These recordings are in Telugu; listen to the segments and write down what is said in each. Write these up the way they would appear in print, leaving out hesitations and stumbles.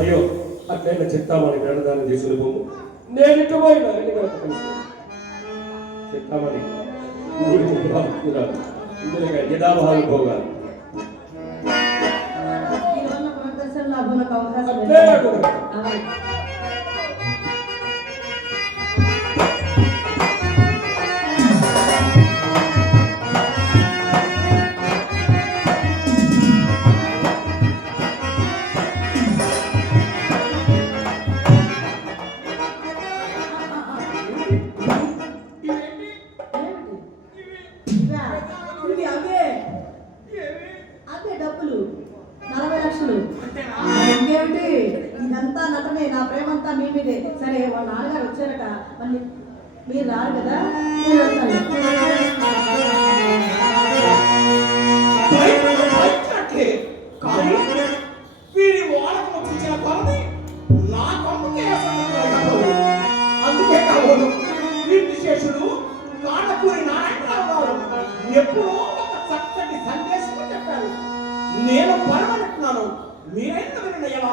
అయ్యో అట్లయినా చిత్తామని గణదానం చేసుకుని పోము. నేను ఇట్లా పోయినా చిత్తామని ఇందులో యథాభావి భోగాలు ఇదంతా నటనే, నా ప్రేమంతా మీ మీదే. సరే వాళ్ళ నాన్నగారు వచ్చారట, మళ్ళీ మీరు రారు కదా, నేను వస్తాను. అందుకే కాబోలు కీర్తిశేషుడు కాడపూరి నారాయణరావు గారు ఎప్పుడో ఒక చక్కటి సందేశం చెప్పారు. నేను పరమనుకున్నాను, మీరైనా వినండి. ఎలా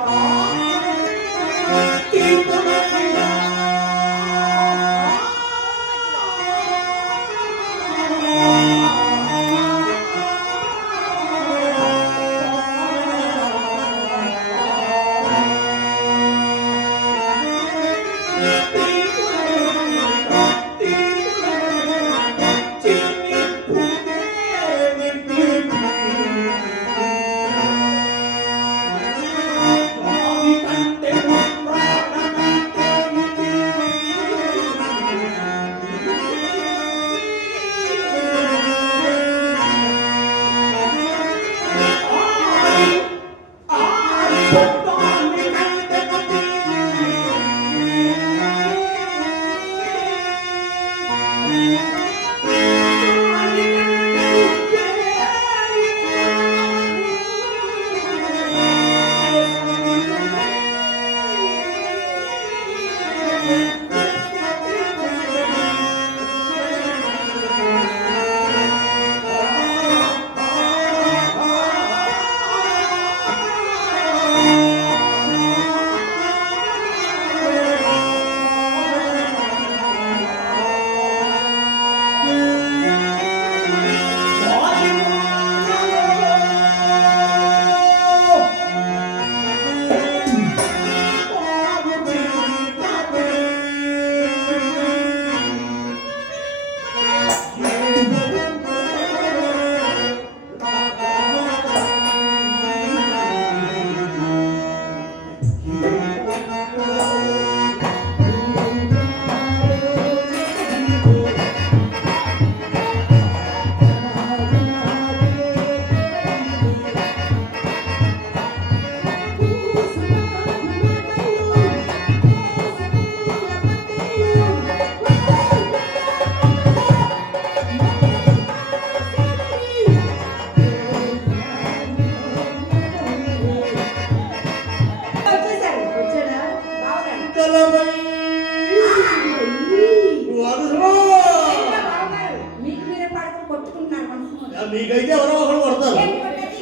మీకైతే ఎవరో ఒకరు కొడతారు.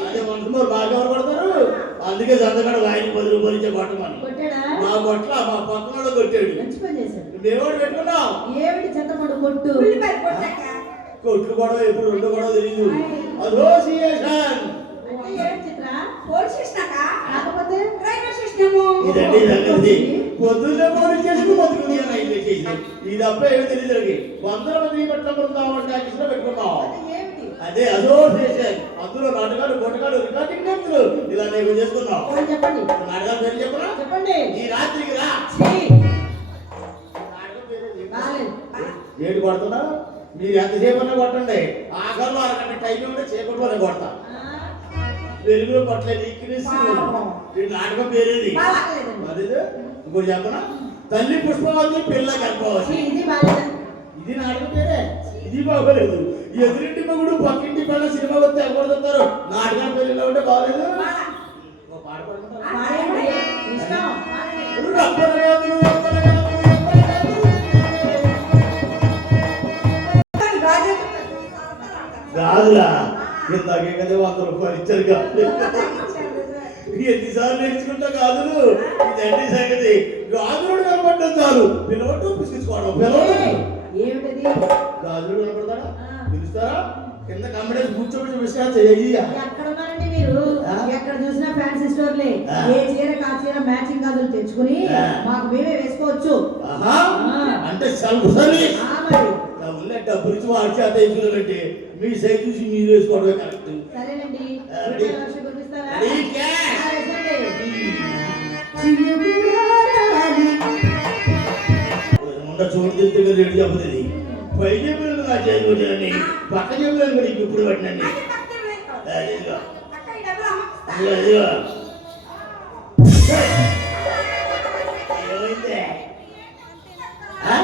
అదే మనుషులు బాగా ఎవరు కొడతారు. అందుకే సంతకాడ ఆయన 10 రూపాయలు ఇచ్చే కొట్టమని మా కొట్ల మా పక్కన కొట్టాడు. మేమోడు పెట్టుకున్నాం. కొట్లు కూడా ఎప్పుడు రెండు కూడా తెలియదు. అసోసియేషన్ ఇదండి సంగతి. పొద్దున్నే పోలీస్ స్టేషన్ బతుకుని ఇది తప్ప ఏమి తెలియదు. 100 మంది పట్ల బృందావన్ పెట్టుకున్నాం. అదే అసోసియేషన్. అందులో నాటకాలు కొట్టకాలు రికార్డింగ్ డాన్సులు ఇలా నేను చేసుకున్నాం. నాటకాలు పేరు చెప్పరా? చెప్పండి. ఈ రాత్రికి రా. ఏడు కొడుతున్నా మీరు ఎంతసేపు అన్నా కొట్టండి. ఆఖరిలో అరగంట టైం ఉంటే చేపట్లోనే కొడతా. వెలుగులో కొట్టలేదు. ఈ నాటకం పేరేది అదేదో ఇంకోటి చెప్పనా? తల్లి పుష్పవతి పిల్ల గర్భవతి. ఇది నాటకం పేరే. ఇది బాగోలేదు. ఎదురింటి మగుడు పక్కింటి పిల్ల సినిమా వస్తే ఎవరు చెప్తారు? నాటకం పేరులో ఉంటే బాగలేదు. పాట కాదురా ఇందాకే కదా 100 రూపాయలు ఇచ్చారు కాదు ఎన్నిసార్లు నేర్చుకుంటా గాజులు ఇదండి సంగతి గాజులు కనపడటం చాలు పిలవటం పిసుకించుకోవడం పిలవటం ఏమిటది గాజులు కనపడతారా ఆ. పిలుస్తారా కింద కమ్మడేసి కూర్చోబెట్టి విషయాలు చెయ్యి ఎక్కడ ఉన్నారండి మీరు ఆ? ఎక్కడ చూసినా ఫ్యాన్సీ స్టోర్లే ఆ. ఏ చీర చీర మ్యాచింగ్ గాజులు తెచ్చుకుని ఆ. మాకు మేమే వేసుకోవచ్చు ఆహా ఆ. అంటే సెల్ఫ్ సర్వీస్ ఆ మరి డబ్బులు డబ్బులు ఇచ్చి వాడి చేత వేసుకోవాలంటే మీ సైజ్ చూసి మీరు వేసుకోవడమే కరెక్ట్ సరేనండి ఆ, రెడీ. లక్ష గుర్తిస్తారా రెడీ, క్యాష్. ఆ, వేసుకోండి. ఉండ చోటు తెలిస్తే రేటు చెప్పలేదు పై చెప్పలేదు నా చేయబోతుందండి పక్క చెప్పలేదు కూడా ఇప్పుడు పట్టినండి అదిగో అదిగో ఏమైంది ఆ?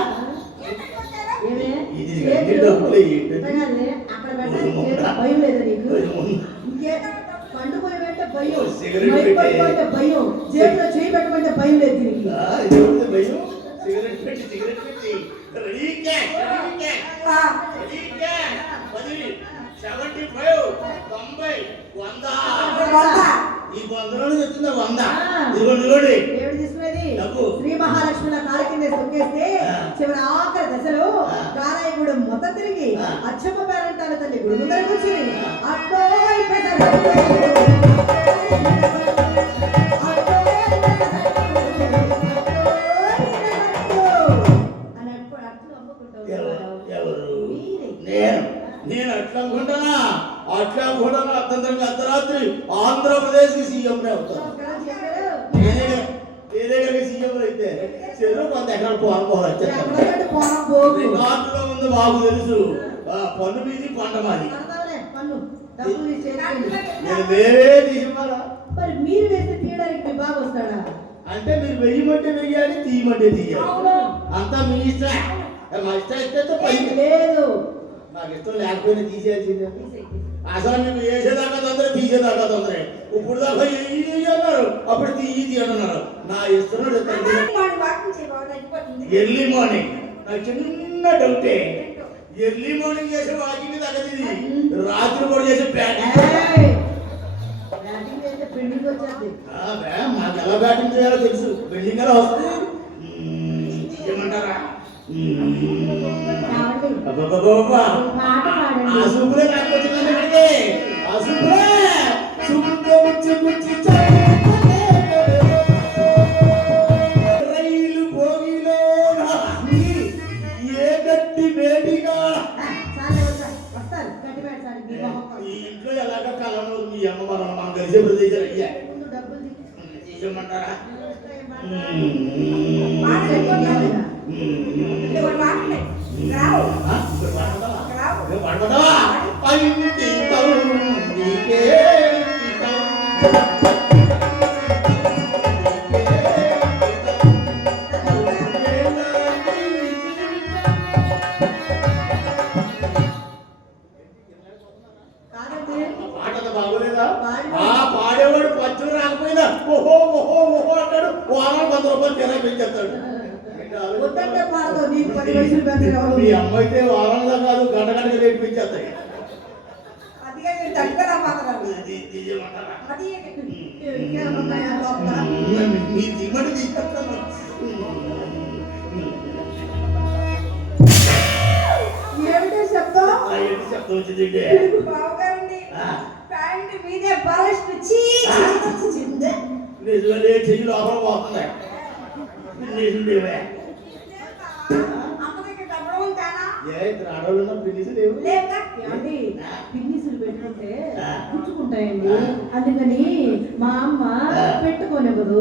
ఏమే? ఇది చేతులు డబ్బులు ఏంటి? పెట్టగానే అక్కడ పెట్టాలి కొంచెం చేతులు భయం లేదా నీకు కొంచెం ఉందా? ఇంకే పండు పోయి పెట్టే భయం సిగరెట్ మైక్ పెట్టే. పట్టుకుంటే భయం చేతిలో చేయి పెట్టమంటే భయం లేదు దీనికి ఆ, ఇదేమిటి భయం? సిగరెట్ పెట్టి ready cash ready cash ready cash 10 75 90 100 ఈ 100 రోజులు వచ్చిందా 100 ఇదిగోండి ఏమిటి తీసుకునేది డబ్బు. శ్రీ మహాలక్ష్మి నా కాళ్ళ కింద సొక్కేస్తే ఆ. చివరి ఆఖరి దశలో కారాయగూడెం మొత్తం తిరిగి ఆ. అచ్చమ్మ పేరంటాల తల్లి గుడి ముందర కూర్చుని ఆ. అట్టో ఎవరు నేను అట్లా అనుకుంటానా అట్లా అనుకుంటాను అర్థంతరంగా అర్ధరాత్రి ఆంధ్రప్రదేశ్ కి సీఎం అవుతాను నేనే కనుక సీఎం అయితే చెరువు కొంత ఎక్కడ పోవాలి రికార్డులో ఉంది మాకు తెలుసు పన్ను మీది పంట మాది నేను వేరే తీసివ్వాలా మరి మీరు వేస్తే తీయడానికి మీ బాబు వస్తాడా అంటే మీరు వెయ్యమంటే వెయ్యాలి తీయమంటే తీయాలి అంతా మీ ఇష్టం మా ఇష్టం ఇస్తే పని లేదు నాకు ఇష్టం లేకపోయినా తీసేయాల్సిందే అసలు మీకు వేసేదాకా తొందర తీసేదాకా తొందర ఇప్పుడు దాకా ఈ అన్నారు అప్పుడు తీయి అన్నారు నా ఇష్టం ఎర్లీ మార్నింగ్ నాకు చిన్న డౌటే ఎర్లీ మార్నింగ్ చేసే వాకింగ్ తగ్గది రాత్రి కూడా చేసే బ్యాటింగ్ బ్యాటింగ్ చేస్తే పెండింగ్ వచ్చేది మాకు ఎలా బ్యాటింగ్ చేయాలో తెలుసు బిల్డింగ్ ఎలా వస్తుంది తీయమంటారా అబ్బబ్బబ్బబ్బా. పాట పాడండి ఆ సూపులే నాకు వచ్చిందండి ఇక్కడికి. ఆ సూపులే. సూపులతో గుచ్చి గుచ్చి చాటుకునే. రైలు భోగిలోన ఏ గట్టి వేడిగా. చాలే వస్తారు గట్టి పెడతాను మీ మొహం ఈ ఇంట్లో ఎలాగ కలవరు మీ అమ్మ మనం కలిసే ప్రదేశాలు అయ్యా ముందు డబ్బులు తీయమంటారా పడతావా నీకే పాటలు బాగోలేదా ఆ పాడేవాడు పచ్చులు రాకపోయినా ఓహో ఓహో ఓహో అంటాడు వారాలు 100 రూపాయలు కిరాయి పెంచేస్తాడు వద్దంటే పాడతావు నీకు 10 వయసులు పెద్దగా మీ అమ్మ అయితే వారంలో కాదు గంట గంటకి రేటు పెంచేస్తాయి అది తీయమంటారా? మీ దిమ్మడి తీసేస్తాను ఏమిటో శబ్దం ఏంటి శబ్దం వచ్చింది నిజమే చెయ్యి లోపల పోతుంది నిజమేవే ఆడవాళ్ళు పిలిచి లేవు ఏమండి పిన్నిసులు పెట్టుకుంటే గుచ్చుకుంటాయండి అందుకని మా అమ్మ పెట్టుకోనివ్వదు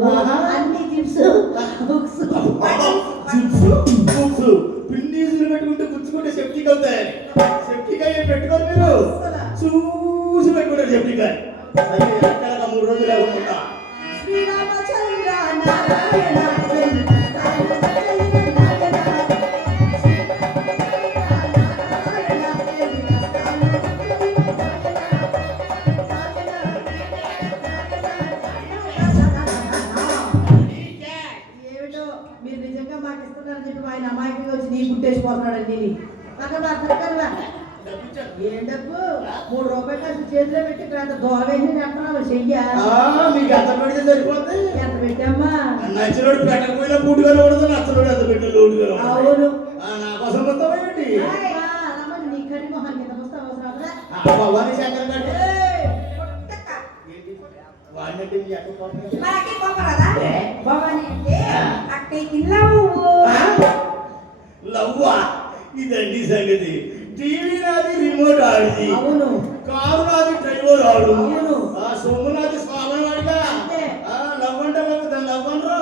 అన్ని జిప్స్ బుక్స్ పిన్నీసులు పెట్టుకుంటే గుచ్చుకుంటే సెప్టిక్ అవుతాయి సెప్టిక్ అయ్యి పెట్టుకోరు మీరు చూసి పెట్టుకుంటారు సెప్టిక్ అయ్యి 3 రోజులు లేకుండా శ్రీరామచంద్ర నారాయణ ఏమిటో మీరు నిజంగా మాకు ఇస్తున్నారని చెప్పి ఆయన అమాయకంగా వచ్చి నీ గుట్టేసిపోతున్నాడండి అక్కడ డబ్బిచ్చాను. ఏం డబ్బు 3 రూపాయలు కలిసి చేతిలో పెట్టి పెద్ద దోవేసి చెప్తున్నావు చెయ్యా మీకు ఎంత పెడితే సరిపోద్ది. ఎంత పెట్టమ్మా నచ్చినోడు పెట్టకపోయినా పూటుగా పడదు, నచ్చినోడు ఎంత పెట్టిన లోటుగా అవును నా కోసం మొత్తం ఏంటి నీ కర్రీ మొహానికి ఎంత పుస్తకం అవసరం కదా భవానీ శంకర్ గారు వాడినట్టు ఎక్కడ భవాని అంటే అక్కడికి లవ్వు లవ్వా ఇదండి సంగతి. టీవీ నాది రిమోట్ ఆడిది, అవును కారు నాది డ్రైవర్ ఆడు, అవును. సొమ్ము నాది స్వామన్ వాడిగా. లవ్ అంటే దాన్ని లవ్ అనరు,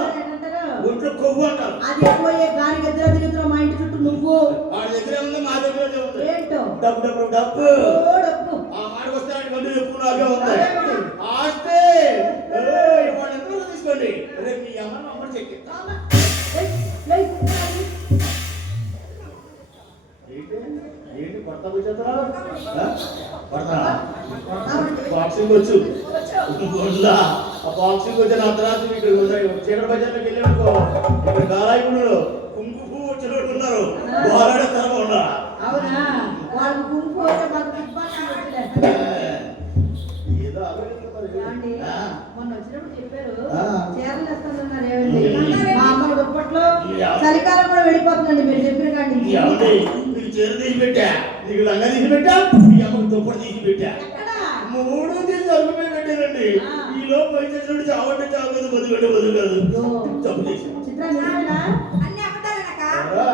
ఒంట్లో కొవ్వు అంటారు. అది ఎక్కువయ్యే గాలి ఎదురు తిరుగుతున్నావు మా ఇంటి చుట్టూ నువ్వు వాడి దగ్గర ఉంది, మా దగ్గర ఉంది. ఏంటో డబ్బు డబ్బు డబ్బు డబ్బు ఆ మాటకు వస్తే ఆడి కంటే ఎక్కువ నాకే ఉంది. ఆస్తే వాడు ఎంత తీసుకోండి, రేపు మీ అమ్మ నంబర్ చెక్ ఏంటి కొత్త బాక్సింగ్ వచ్చు ఆ బాక్సింగ్ వచ్చిన అర్ధరాత్రి ఇక్కడ ఉన్నాయి. చీకటి బజార్లోకి వెళ్ళాడుకో, ఇక్కడ గారాయికుడు కుంకు పువ్వు వచ్చినట్టు ఉన్నారు. బాలాడే తరం ఉన్నా అవునా వాళ్ళకి గుంపు ఏదో ఏమండి మొన్న వచ్చినప్పుడు చెప్పారు చీరలు వేస్తానన్నారు. ఏమండి మా అమ్మ దుప్పట్లో చలికాలం కూడా వెళ్ళిపోతుందండి మీరు చెప్పిన కాడి నుంచి. నీకు చీర తీసి పెట్టా, నీకు లంగా తీసి పెట్టా, నీ అమ్మకు దుప్పటి తీసి పెట్టా, 3 తీసి అరుగు మీద పెట్టానండి. ఈ లోపు పని చేసినట్టు చావంటే చావదు, బతుకంటే బతుకాదు. తప్పు చేసి అన్ని అబద్ధాలనక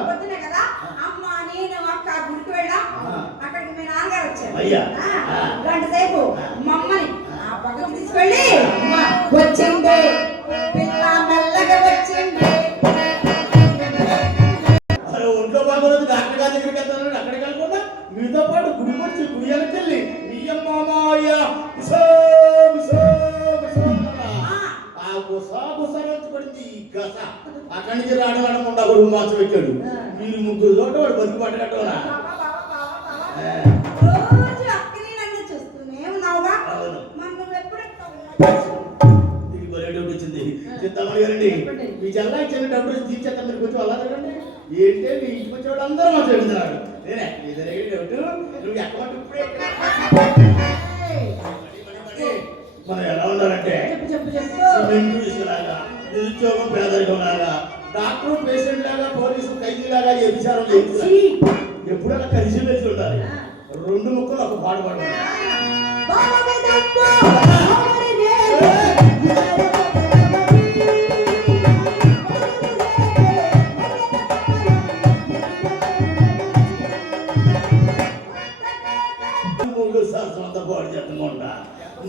పొద్దునే కదా అమ్మ నేను అక్క గుడికి వెళ్ళాం. అక్కడికి మీ నాన్నగారు వచ్చారు. అయ్యా. గంట సేపు మమ్మని ఆ పక్కకు తీసుకెళ్ళి వచ్చింది పిల్ల మెల్లగా వచ్చింది. అరే ఒంట్లో బాగోలేదు, డాక్టర్ గారి దగ్గరికి వెళ్తాను. అక్కడికి వెళ్ళకుండా మీతో పాటు గుడికి వచ్చి గుడి వెళ్ళి మీ అమ్మాయ ఆ గుసా గుసా వచ్చి పడింది ఈ గస. అక్కడి నుంచి రాడలాడడం ఉండా గుడి మార్చి పెట్టాడు. మీరు 3 చోట వాడు బతుకు పట్టగట్టవరా. రోజు అక్కని నన్ను చూస్తూనే ఉన్నావుగా. మనం ఎప్పుడు ఇది బరే డౌట్ వచ్చింది. చిత్తామణి గారండి, మీ జల్లా చిన్న డబ్బులు తీర్చేస్తాం, మీరు కొంచెం అలా చూడండి. ఏంటే మీ ఇంటికి వచ్చే వాళ్ళు అందరూ మాకు చెబుతున్నారు. నేనే ఇదే డౌట్, నువ్వు ఎక్కడ ఇప్పుడే మనం ఎలా ఉండాలంటే సిమెంట్ ఇసులాగా, నిరుద్యోగం పేదరికం లాగా, డాక్టర్ పేషెంట్ లాగా, పోలీసు ఖైదీ లాగా ఏ విచారం లేదు. ఎప్పుడైనా కలిసి మెలిసి ఉండాలి. 2 ముక్కలు ఒక పాట పాడాలి.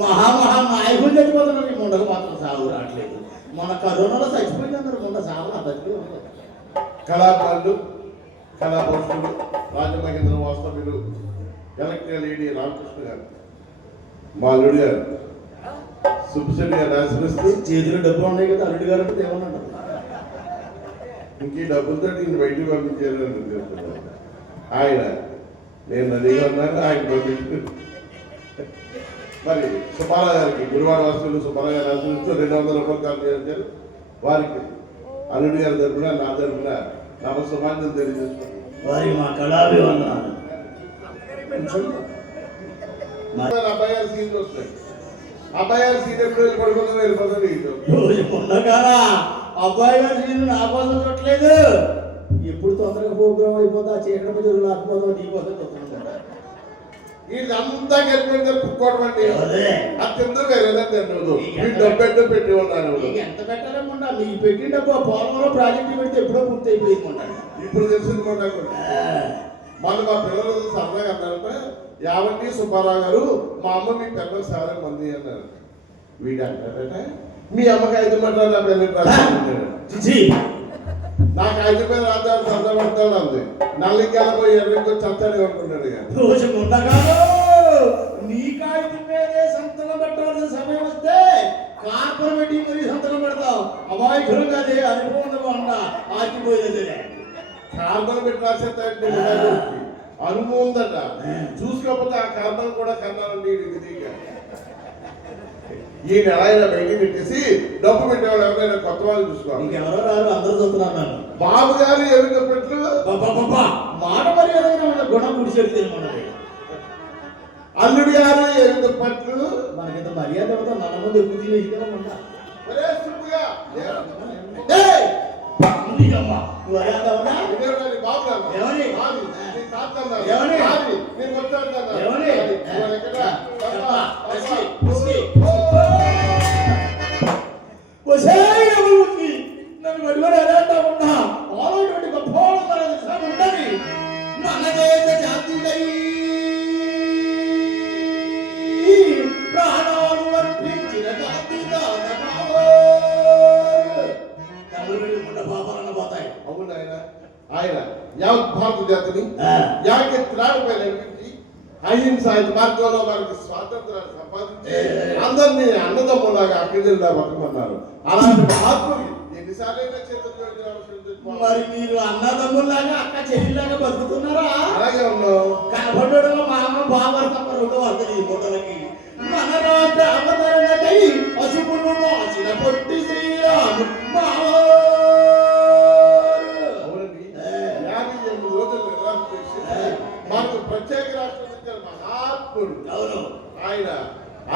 మహా నాయకులు చచ్చిపోతున్నారు, ఈ ముండకు మాత్రం సాగు రావట్లేదు. మన కరోనాలో చచ్చిపోయింది అందరు ముండ సాగు నా బతికి ఉంటుంది. కళాకారులు, కళాపోషకులు, రాజమహేంద్ర వాస్తవ్యులు, ఎలక్ట్రికల్ లేడీ రామకృష్ణ గారు, మా అల్లుడు గారు సుబ్బశెట్టి గారు ఆశీర్వదిస్తూ, చేతిలో డబ్బులు ఉన్నాయి కదా అల్లుడు గారు అంటే ఏమన్నా ఇంక ఈ డబ్బులతో నేను బయటికి పంపించారని చెప్తున్నాను. ఆయన నేను రెడీగా ఉన్నాను, ఆయన పంపించు. మరి సుబ్బాల గారికి గురువార వస్తువులు సుబ్బాల గారు ఆశీర్వదిస్తూ 200 రూపాయలు ఖర్చు చేశారు. వారికి అల్లుడి గారి తరఫున నా తరఫున నమస్కారం తెలియజేస్తున్నాను. వారి మా కళాభివందనాలు. అబ్బాయి గారి సీట్లు వస్తాయి. అబ్బాయి గారి సీట్ ఎప్పుడు వెళ్ళిపోతుంది రోజు ఉండగారా అబ్బాయి గారు నేను నా కోసం చూడలేదు. ఎప్పుడు తొందరగా ప్రోగ్రామ్ అయిపోతా, చీకటి మధ్యలో రాకపోతాం, నీ కోసం చూస్తున్నాను. ఇదంతా గెలిపోయింది పుక్కోవడం అండి. అంతెందుకు డబ్బెట్టు పెట్టి ఉన్నారు. ఎంత పెట్టాలనుకుంటా మీకు పెట్టిన డబ్బు పోలవరం ప్రాజెక్టు పెడితే ఎప్పుడో పూర్తి అయిపోయింది. ఇప్పుడు తెలిసింది మన మా పిల్లలు సరదాగా అన్నారంటే, యావట్టి సుబ్బారావు గారు మా అమ్మ మీ పిల్లలు చాలా మంది అన్నారు. వీడు అంటారట మీ అమ్మకి 5 మంటారు నాకు 5 మీద రాద్దాం సరదా పడతాడు అంది. నల్లికెళ్ళ పోయి ఎవరికి వచ్చి చచ్చాడు అనుకున్నాడు. రోజు ఉండగాను నీ కాగితం మీదే సంతకం పెట్టాల్సిన సమయం వస్తే కార్పొరేట్ పెట్టి మరీ సంతకం పెడతావు. అమాయకులు కాదే అనుభవం ఆగిపోయేది. కార్బన్ పెట్టి రాసేస్తాయంటే అనుభవం ఉందట. చూసుకోకపోతే ఆ కార్బన్ కూడా కన్నానండి. ఈ నెల అయినా బయటికి పెట్టేసి డబ్బు పెట్టేవాళ్ళు ఎవరైనా కొత్త వాళ్ళు చూసుకోవాలి. ఎవరో రారు, అందరూ చూస్తున్నాను. బాబు గారు ఎవరితో పెట్టు మాట మర్యాద గుణం గుడిసేది అల్లుడు గారు ఎరుగు పట్లు మనకింత మర్యాద అవుతాం మన ముందు ఎక్కువ తినేసి ఒరే సుబ్బుగా, మర్యాద అవునా ఇదేనా నీ బాబు నాన్న? ఎవరి? నాది. నీ తాత నాన్న. ఎవరి? నాది. నేను వచ్చాను నాన్న. ఎవరి? నాది. ఇవాళ ఎక్కడ? చెప్పా. చెప్పా. విస్కీ. ఓ. నన్ను గడిగడ ఎలా ఉన్నా ఆలోటువంటి గొప్ప ఉండని మన దేశ జాతులై ప్రాణాలు అర్పించిన గాంధీ తమిళ ముండ పాపాలన్న పోతాయి. అవును ఆయన యావత్ భారత జాతిని యాకే త్రాడిపై నడిపించి అహింస మార్గంలో వారికి స్వాతంత్రాన్ని సంపాదించి అందరినీ అన్నదమ్ములాగా అక్కడిలా బతకమన్నారు. అలాంటి మహాత్ములు ఎన్నిసార్లైనా చేతులు జోడించిన అవసరం లేదు. మరి మీరు అన్నదమ్ములాగా అక్క చెల్లిలాగా బతుకుతున్నారా? అలాగే ఉన్నావు. కనపడడంలో మా అమ్మ బాగా తప్ప రెండో వస్తుంది ఈ ఫోటోలకి. మన రాత అవతరణకై పసుపును మోసిన పొట్టి శ్రీరాము అవునండి. 58 రోజులు నిరాశ చేసి మనకు ప్రత్యేక రాష్ట్రం ఇచ్చిన మహాత్ముడు. అవును. ఆయన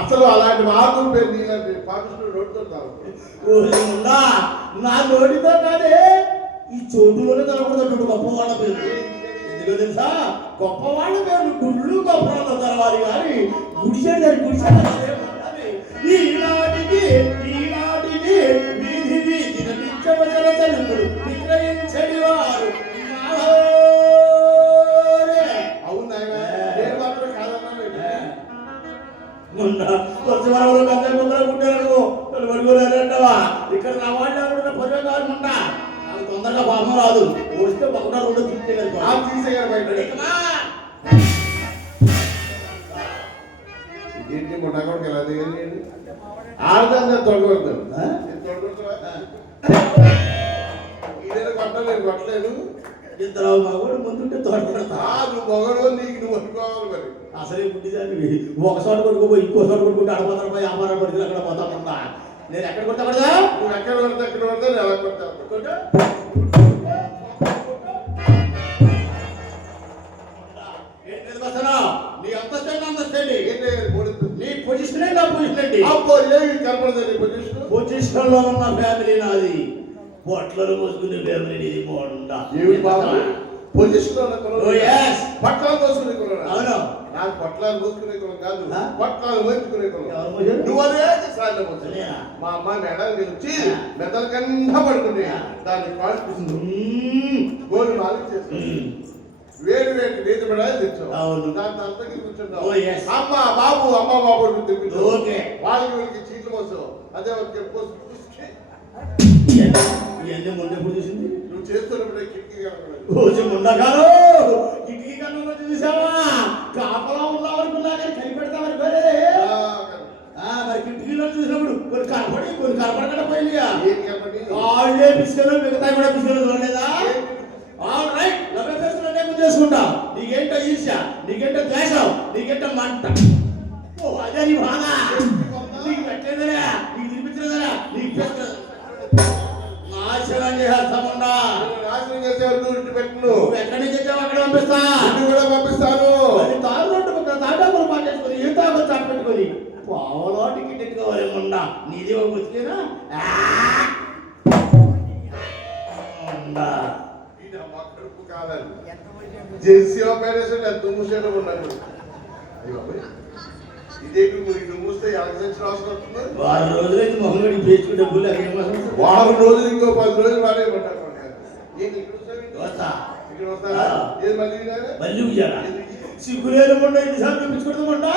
అసలు అలాంటి మహాత్ముడు పేరు నీలాంటి పాకిస్తాన్ రోడ్డుతారు. ఉందా నా నోటితో కాదే ఈ చోటులోనే తలపడుతుంది గొప్ప వాళ్ళ పేరు. ఎందుకో తెలుసా? గొప్ప వాళ్ళ పేరు గుళ్ళు గొప్ప వాళ్ళ తెలవాలి కానీ గుడిసెంటారు ఈనాటికి వీధి వీధిన నిత్యవచన తెలుగులు విక్రయించడి వారు. అవును ఆయన నేను మాత్రం కాదన్నా. మొన్న వర్షవరంలో గంగ ముందర పుట్టారు పడుకోలేదంటవా. ఇక్కడ నా వాళ్ళు పరువే కాకుండా నాకు తొందరగా పాపం రాదు. వస్తే ఒకటో రెండు తీసేయాలి బయట. ఏంటి ముఠాకోడికి ఎలా దిగండి ఆడదాన్ని తొడగొడతాను. ఇదేదో కొట్టలేదు కొట్టలేదు. ఇద్దరు మగవాడు ముందుంటే తోడపడతా. నువ్వు మొగడు నీకు నువ్వు అనుకోవాలి మరి. అసలే పుట్టిదాన్ని ఒక చోట కొట్టుకోపోయి ఇంకో చోట కొట్టుకుంటే అడపదర పోయి వ్యాపారం పడుతుంది అక్కడ పోతామన్నా. నేను ఎక్కడ కొడతా పడదా? నువ్వు ఎక్కడ పడితే ఎక్కడ పడితే నేను ఎలా కొడతాను. నీ అంతస్తండి ఏంటి నీ పొజిషన్ నా పొజిషన్ అండి. అబ్బో ఏమి కనపడదు పొజిషన్. పొజిషన్ లో ఉన్న ఫ్యామిలీ నాది. పొట్లను మోసుకునే ఫ్యామిలీ నీది. బాగుండా ఏమి బాబు పొజిషన్ Oh, yes. పట్టాలు మోసుకునే కులం. అవును. నాకు పట్లాలు మోసుకునే కులం కాదు, ఆ? పట్లాలు మోసుకునే కులం. ఎవరు మోసారు? నువ్వు అదే సార్లు మోసావు. నేనా? మా అమ్మాయి మెడలు వచ్చి మెదల కన్నా పడుకుంటే దాన్ని కాల్పిస్తుంది. గోలు మాలి చేస్తుంది. వేరు వేరు నీతి మెడలు తెచ్చావు. అవును. దాని అంతకి Oh, కూర్చుంటావు. yes. అమ్మ బాబు తెప్పించావు. Okay. వాళ్ళకి చీట్లు మోసావు. అదే ఇవన్నీ ముందు ఎప్పుడు చూసింది? నువ్వు చేస్తున్నప్పుడే కిటికీ కనపడదు. రోజు ముండగాను కిటికీ కన్నా చూసావా? కాపలా ఉందా అనుకున్నా కానీ కనిపెడతామని మరి కిటికీలో చూసినప్పుడు కొన్ని కనపడకుండా పోయిందిగా. ఏం కనపడి వాళ్ళే పిసుకలు మిగతా కూడా పిసుకలు చూడలేదా? ఆల్ రైట్, లవ్ అఫేర్స్ అంటే ఏమో చేసుకుంటా. నీకేంటో ఈర్ష్య, నీకేంటో ద్వేషం, నీకేంటో మంట. ఓ అదే నీ బాధ. నీకు పెట్టలేదరా, నీకు తినిపించలేదరా, నీకు నాశనం చేస్తాముండా. నాశనం చేసేవారు దూరి పెట్టు. నువ్వు ఎక్కడి నుంచి వచ్చావు అక్కడ పంపిస్తా. కూడా పంపిస్తాను. తాటాకులు పాటేసుకొని ఏ తాగు చాటు పెట్టుకొని పావలో టికెట్ ఎట్టుకోవాలేముండా. నీది ఒక వచ్చినా జెర్సీ ఆపరేషన్ ఎంత మూసేయడం ఉన్నాను. ఇదేంటి నువ్వు మూస్తే ఎలక్షన్ అవసరం వస్తుంది. వారం రోజులైతే మొహం గడి పేచుకుంటే డబ్బులు వారం రోజులు ఇంకో 10 రోజులు వాడే పడ్డారు. సిగ్గులేని మొండ ఎన్నిసార్లు చూపించుకుంటామంటా.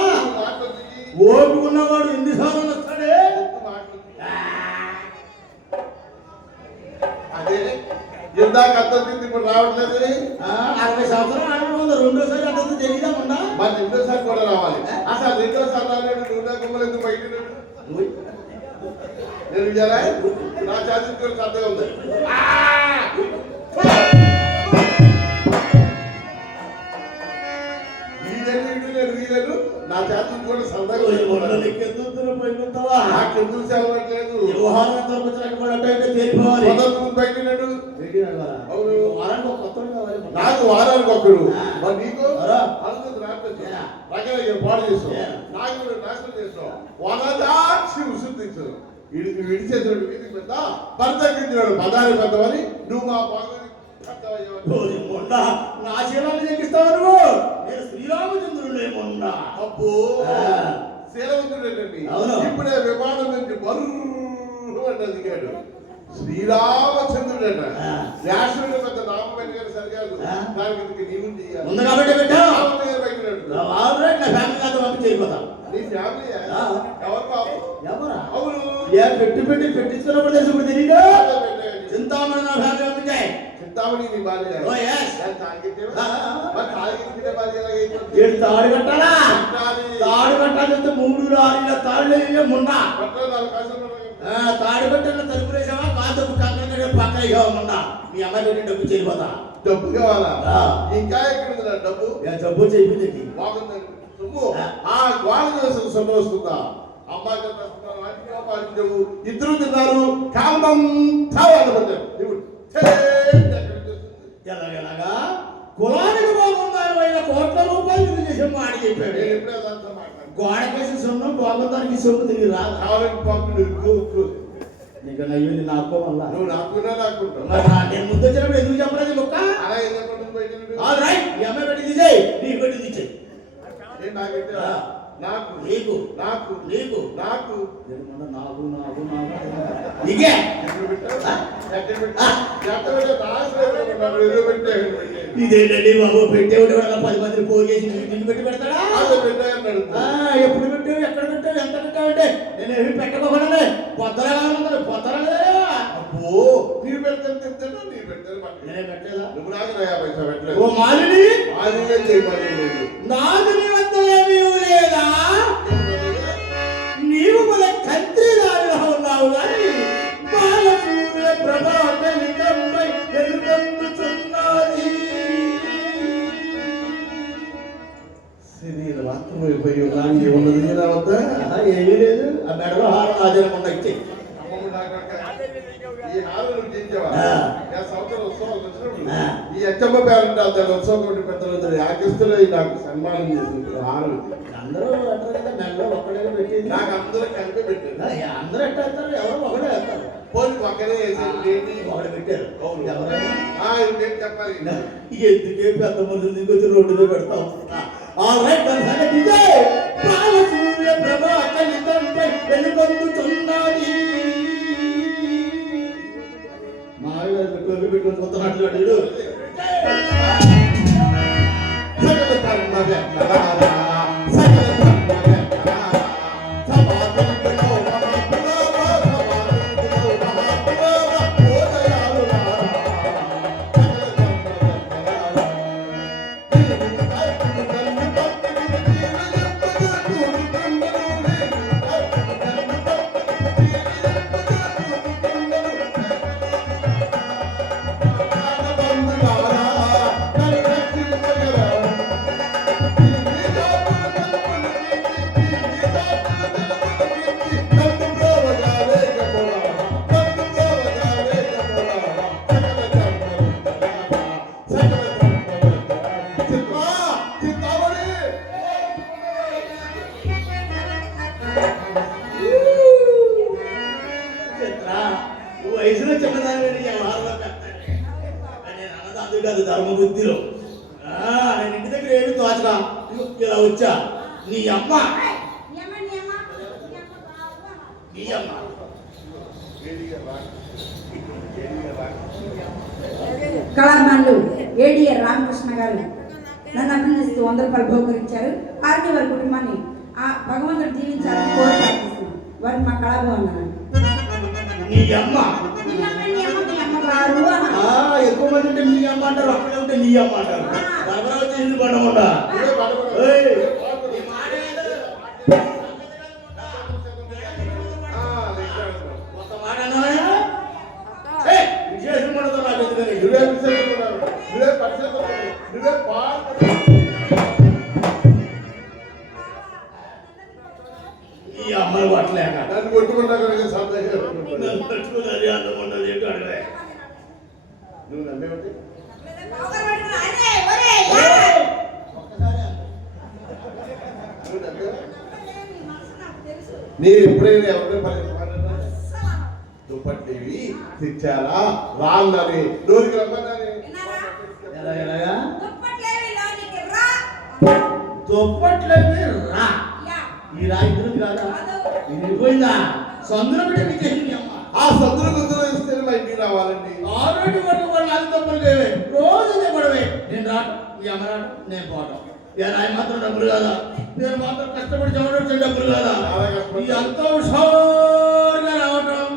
ఓపుకున్నవాడు ఎన్నిసార్లు వస్తాడే. అదే ఇందాక అర్థం ఇప్పుడు రావట్లేదు. 60 సంవత్సరాలు ఆడకుండా రెండోసారి అర్థం తెలియదామన్నా. మరి రెండోసారి కూడా రావాలి. అసలు రెండోసారి రాలేదు. నూనె గుమ్మలు ఎందుకు బయట నేను ఇయ్యాలా? నా ఛార్జీ కూడా సర్దగా ఉంది. వీలేదు నా ఛార్జీ కూడా సరదాగా నాకెందుకు సెలవట్లేదు. నాకు వారానికి ఒక్కడు. మరి నీకు రకరయ్య పాడు చేస్తావు నాయకుడు నాశనం చేస్తావు వనదాక్షి ఉసుదించదు వీడికి విడిచేటువంటి వీధికి పెద్ద భర్త కిందినాడు పదారి పెద్దవని నువ్వు మా బాగా మొన్న నా శీలాన్ని చెక్కిస్తావు నువ్వు నేను శ్రీరామచంద్రుడే మొన్న అబ్బో శీలవంతుడేటండి అవును. ఇప్పుడే విమానం నుంచి బరువు అంటే దిగాడు శ్రీరామచంద్రుడట వ్యాసుడు పెద్ద నామమైన గారు సరికాదు దానికి ఇందుకు నీవు చేయాలి ఉంది కాబట్టి పెట్టా రామయ్య బయటకు ఆల్రెడీ నా ఫ్యామిలీ అంతా పంపించి వెళ్ళిపోతాం నీ ఫ్యామిలీ ఎవరు బాబు ఎవరా అవును ఏ పెట్టించుకున్నప్పుడు తెలుసు ఇప్పుడు తెలియదు చింతామణి నా ఫ్యామిలీ పంపించాయి చింతామణి నీ భార్య ఓ ఎస్ తాగి తాడు కట్టాలా తాడు కట్టాలి 3 6 తాళ్ళు మొన్న తాడు కట్టిన తలుపు వేసావా కాదు కంకర పక్కన ఇవ్వమన్నా మీ అమ్మాయి పెట్టి డబ్బు చెల్లిపోతా డబ్బు కావాలా ఇంకా ఎక్కడ ఉంది డబ్బు డబ్బు చెప్పింది బాగుందండి సొమ్ము ఆ గోడ చేసిన సొమ్ము వస్తుందా అమ్మాయి ఇద్దరు తిన్నారు కామంతా వాడబడ్డారు ఎలాగెలాగా కులానికి బాగుందని కోట్ల రూపాయలు ఇది చేసే మాట చెప్పాడు నేను ఎప్పుడే అదంతా మాట్లాడు గోడకేసి సొమ్ము బాగుందానికి సొమ్ము తిరిగి రాదు కావాలని పంపు నీకు నయ్యో నాకు వల్ల నువ్వు నాకున్నా నాకుంటావు నేను ముందు వచ్చినప్పుడు ఎందుకు చెప్పలేదు మొక్క అలా ఏం చెప్పండి బయట ఆల్ రైట్ ఈ అమ్మాయి పెట్టి తీసేయి నీకు పెట్టి తీసేయి నాకైతే నాకు నీకు నాకు నీకు నాకు నాకు నాకు నాకు నీకే ఇదేంటండి బాబు పెట్టేవాడు కూడా 10 మందిని ఫోన్ చేసి నిన్ను పెట్టి పెడతాడా ఎప్పుడు పెట్టావు ఎక్కడ పెట్టావు ఎంత పెట్టావంటే నేను ఏమి పెట్టకపోవడమే పొత్తరగా ఉన్నది పొత్తరగా అబ్బో నీ పెడతాను నీ పెడతాను నేనే పెట్టేదా నువ్వు నాకు 50 పైసా పెట్టలేదు ఓ మాలిని మాలినే చేయలేదు నాకు నీ వద్ద ఏమీ లేదా నీవు మన కంత్రిదారిగా ఉన్నావు కానీ బాలసూర్య ప్రభాకలితంపై వెలుగొందుచున్నది శరీరం ఆత్మైపోయి ఉన్నాను ఉన్నది నా వద్ద ఏమీ లేదు ఆ మెడలో హారం ఆచరకుండా ఇచ్చే ఈ హారం నువ్వు చేయించావా సంవత్సరం ఉత్సవాలు వచ్చినప్పుడు ఈ అచ్చమ్మ పేరంటే దాని ఉత్సవం కమిటీ పెద్దలు ఆకిస్తులో నాకు సన్మానం చేసింది హారం అందరూ అంటారు కదా మెడలో ఒక్కడే పెట్టింది నాకు అందరూ కలిపి పెట్టారు అందరూ ఎట్లా వేస్తారు ఎవరో ఒకడే వేస్తారు పోనీ పక్కనే వేసేది ఒకటి పెట్టారు ఎవరైనా ఇంకేం చెప్పాలి ఎందుకే పెద్ద మంది దిగొచ్చి రోడ్డులో పెడతాం ఆల్ రైట్ బాలసూర్య ప్రభాకలితంపై వెలుగొందుచున్నది మావి టోపీ పెట్టుకొని కొత్తనాట్లు అడిగాడు వయసులో చిన్నదాన్ని వ్యవహారంలో నేను అన్నదాన్ని కాదు ధర్మబుద్ధిలో నేను ఇంటి దగ్గర ఏమి తోచగా ఇలా వచ్చా నీ అమ్మ నీ అమ్మ కళాభిమానులు ఏడిఆర్ రామకృష్ణ గారు నన్ను అభినందిస్తూ 100 రూపాయలు బహుకరించారు. వారిని వారి కుటుంబాన్ని ఆ భగవంతుడు దీవించాలని కోరి ప్రార్థిస్తున్నాం. వారికి మా కళాభిమానులు నీ అమ్మ ఎక్కువ మంది ఉంటే మీ అమ్మ అంటారు అక్కడే ఉంటే నీ అమ్మ అంటారు దసరా వచ్చి ఇల్లు పడకుండా ఒక మాట విశేషం పడతా నాకు ఎందుకని ఈ అమ్మను పట్టలేక నన్ను కొట్టుకుంటా నన్ను పట్టుకున్నది అందం ఉండదు ఏంటో అడగలే నువ్వు నమ్మేమిటి నేను ఎప్పుడైనా ఎవరైనా పని దుప్పట్లేవి తెచ్చారా రాందని రోజుకి రమ్మని ఎలాగా దుప్పట్లవి రా ఈ రాయిద్రులు కాదా వెళ్ళిపోయిందా సందులో పెట్టి మీకు ఆ సద్దుల గుద్దులు ఇస్తే మా ఇంటికి రావాలండి ఆల్రెడీ వాళ్ళు అది తప్పులు రోజు గొడవే నేను రావటం ఈ అమ్మ రావటం నేను పోవటం ఆయన మాత్రం డబ్బులు కాదా నేను మాత్రం కష్టపడి చదవడం డబ్బులు కాదా ఈ అంతా హుషారుగా రావటం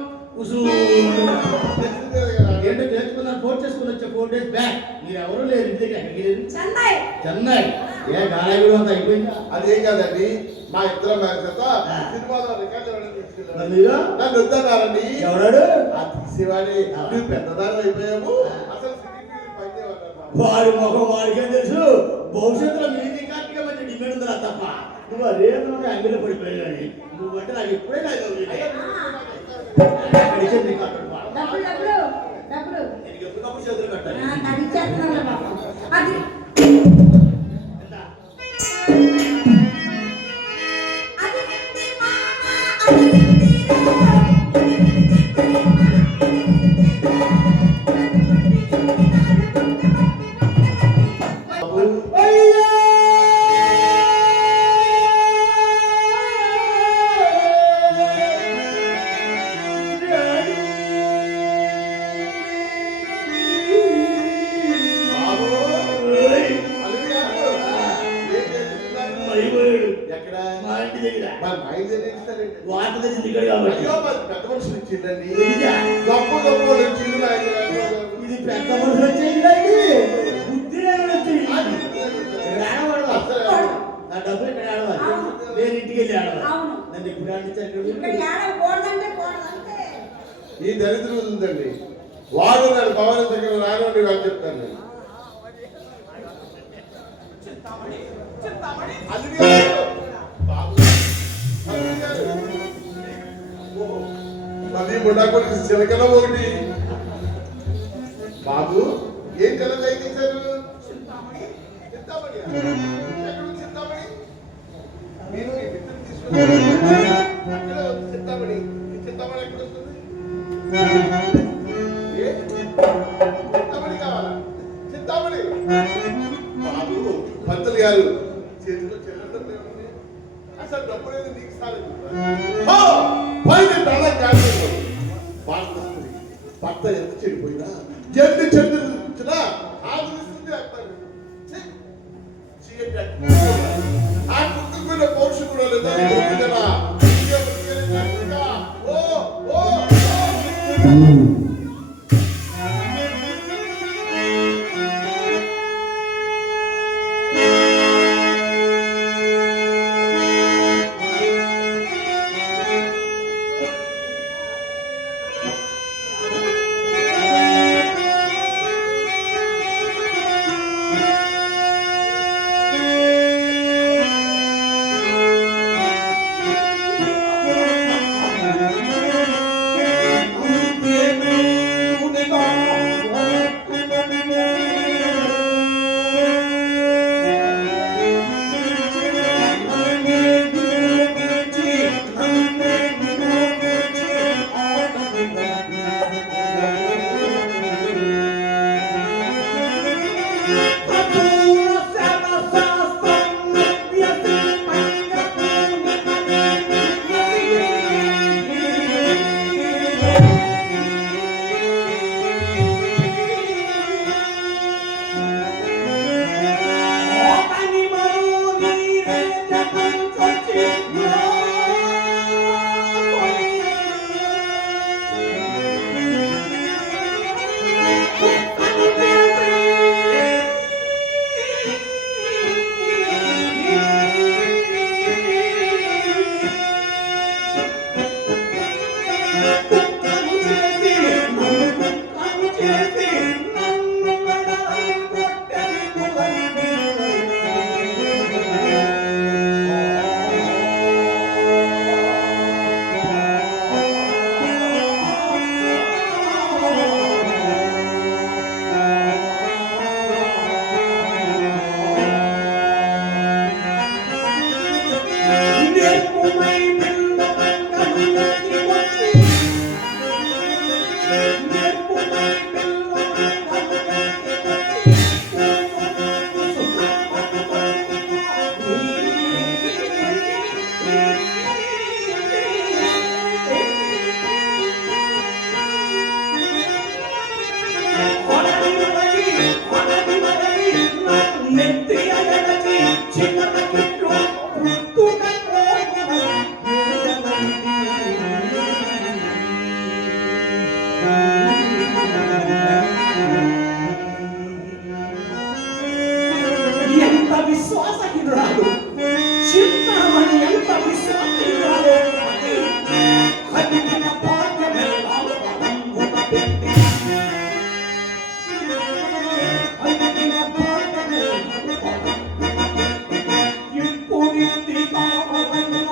ఏంటో చేసుకున్నాను 4 చేసుకుని వచ్చే 4 days బ్యాక్ మీరు ఎవరు లేరు ఇంటికి ఎక్కడికి లేదు చెన్నై ఏ గాలి అంత అయిపోయిందా అదేం కాదండి మా ఇద్దరు సినిమాలో రికార్డు మీరు నన్ను వద్దన్నారండి ఎవడాడు ఆ తీసేవాడి నువ్వు పెద్దదారులు అయిపోయాము అసలు వాడి ముఖం వాడికే తెలుసు భవిష్యత్తులో మీ రికార్డుగా మంచి డిమాండ్ ఉందా తప్ప నువ్వు అదే అంగిలో పడిపోయాడు నువ్వు అంటే నాకు ఎప్పుడే ఎప్పటికప్పుడు చేతులు కట్టాలి వాటి తెచ్చింది ఇక్కడ కాబట్టి పెద్ద మనుషులు ఇచ్చిందండి ఇది గొప్ప గొప్ప ఇచ్చింది ఇది పెద్ద మనుషులు వచ్చేయండి బుద్ధి ఆడవాడు నా డబ్బులు ఇక్కడ ఆడవాలి నేను ఇంటికి వెళ్ళి ఆడవాలి నన్ను ఇప్పుడు ఆడించారు ఈ దరిద్రం ఉందండి వాడు నన్ను భవన దగ్గర రానివ్వండి అని చెప్తాను మళ్ళీ బుడ్డాకొడికి చిలకల ఒకటి బాబు ఏం కలర్ లైకించారు మీరు చింతామణి చింతామణి ఎక్కడ వస్తుంది చింతామణి కావాలా చింతామణి బాబు పంతులు గారు చేతిలో చిల్లర అసలు డబ్బు లేదు నీకు సార్ భర్త ఎంత చెడిపోయినా ఎన్ని చెడిపోయినా ఆదరిస్తుంది ఆ కుటుంబ పౌరుషం కూడా లేదా ఎంత విశ్వాసహీనురాలు చింతామణి ఎంత విశ్వాసహీనురాలు కదిలిన భాగ్యమెల్లా పదంగున పెట్టి కదిలిన భాగ్యమెల్లా ఇప్పుడింది కావలను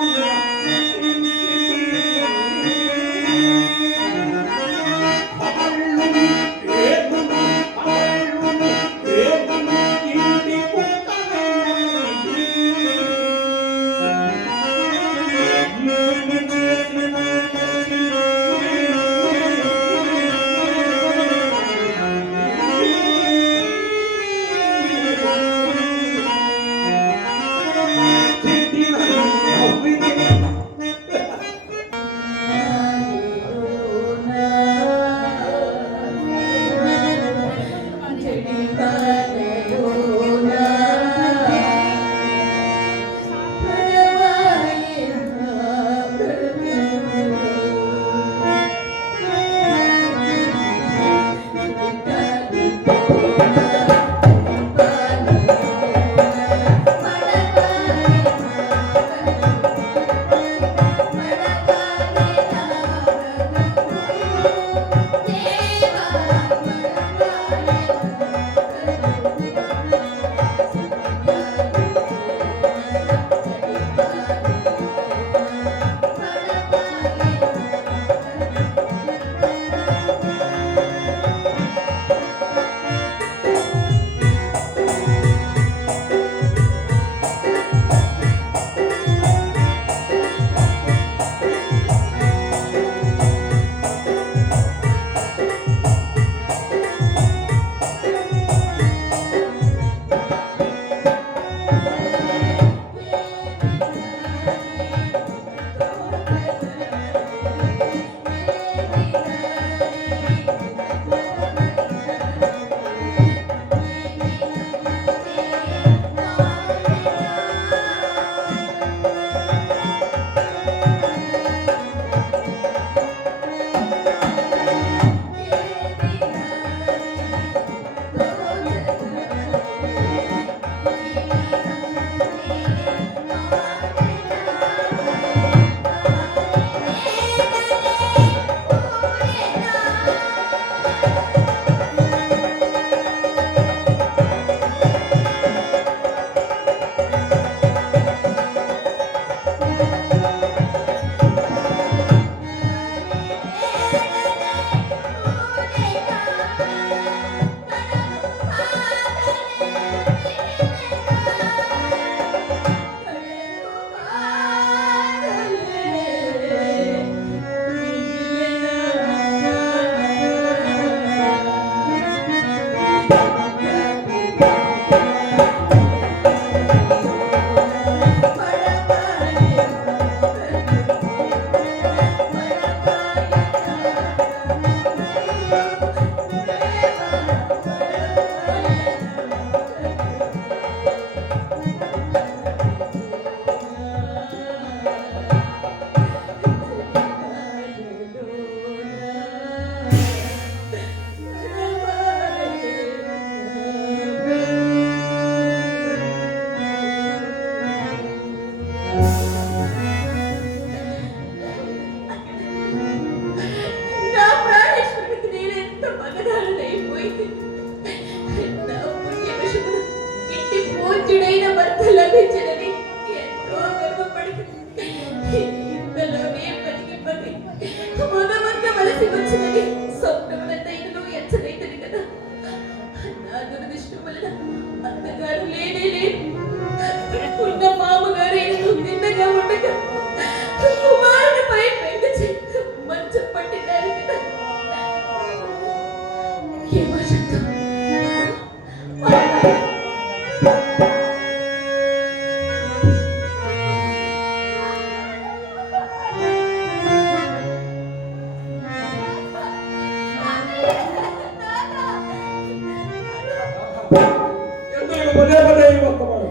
పదే పదే ఈ ఒక్క మాట.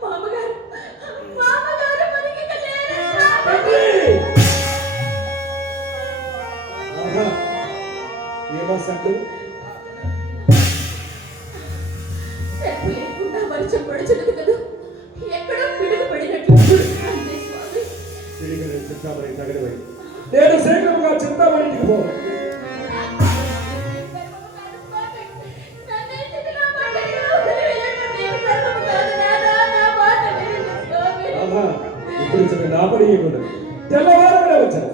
మామగారు మామగారు మనకి ఇక లేరు స్వామి. తండ్రి! రాధా, ఏమా సంగతి? చెప్పు లేకుండా వర్షం పడుచున్నది కదా, ఎక్కడో పిడుగు పడినట్లు అంతే స్వామి. తిరిగి నేను చింతామణి నగరమై నేను శీఘ్రంగా చింతామణికి పోవాలి. రాధా, ఇప్పుడు చెప్పిన నా పని ఏమున్నది? తెల్లవారుగా వచ్చాను.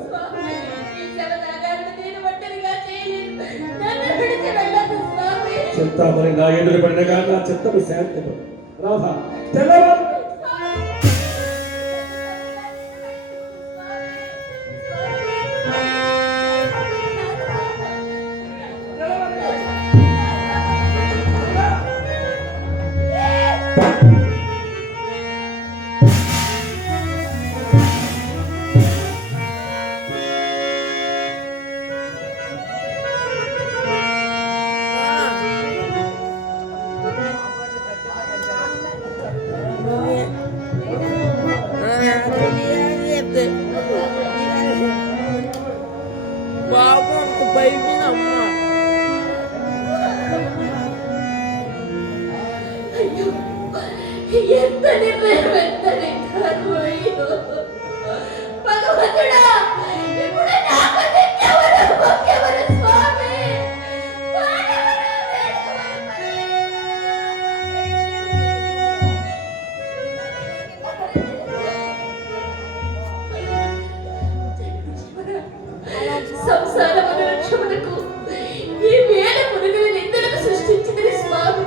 చింతామణి నా ఎదురు పడినగా నా చిత్తము శాంతి. రాధా, తెల్లవారు బాబు అంత భయమేనమ్మా. అయ్యో, ఎంత నిర్ణయం, ఎంత నిర్ధారం. అయ్యో భగవంతుడా, ఇప్పుడు నాకు దిక్కెవరు, మొక్కెవరు స్వామి? సంసార మనోక్షములకు ఈ వేల పురుగుల నిందలకు సృష్టించింది స్వామి.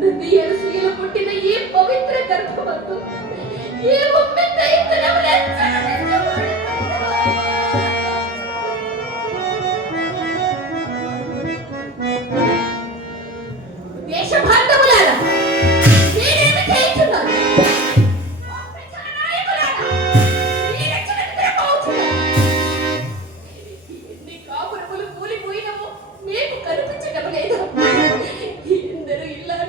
నది అనసూయలో పుట్టిన ఈ పవిత్ర గర్భవతు ఈ ఉమ్మెత్త ఇత్తనములు దేశభాండములారా, నేనేమి చేయించున్నాను? ఎన్ని కాపురములు కూలిపోయినమో మీకు కనిపించటం లేదా? ఎందరూ ఇల్లాలు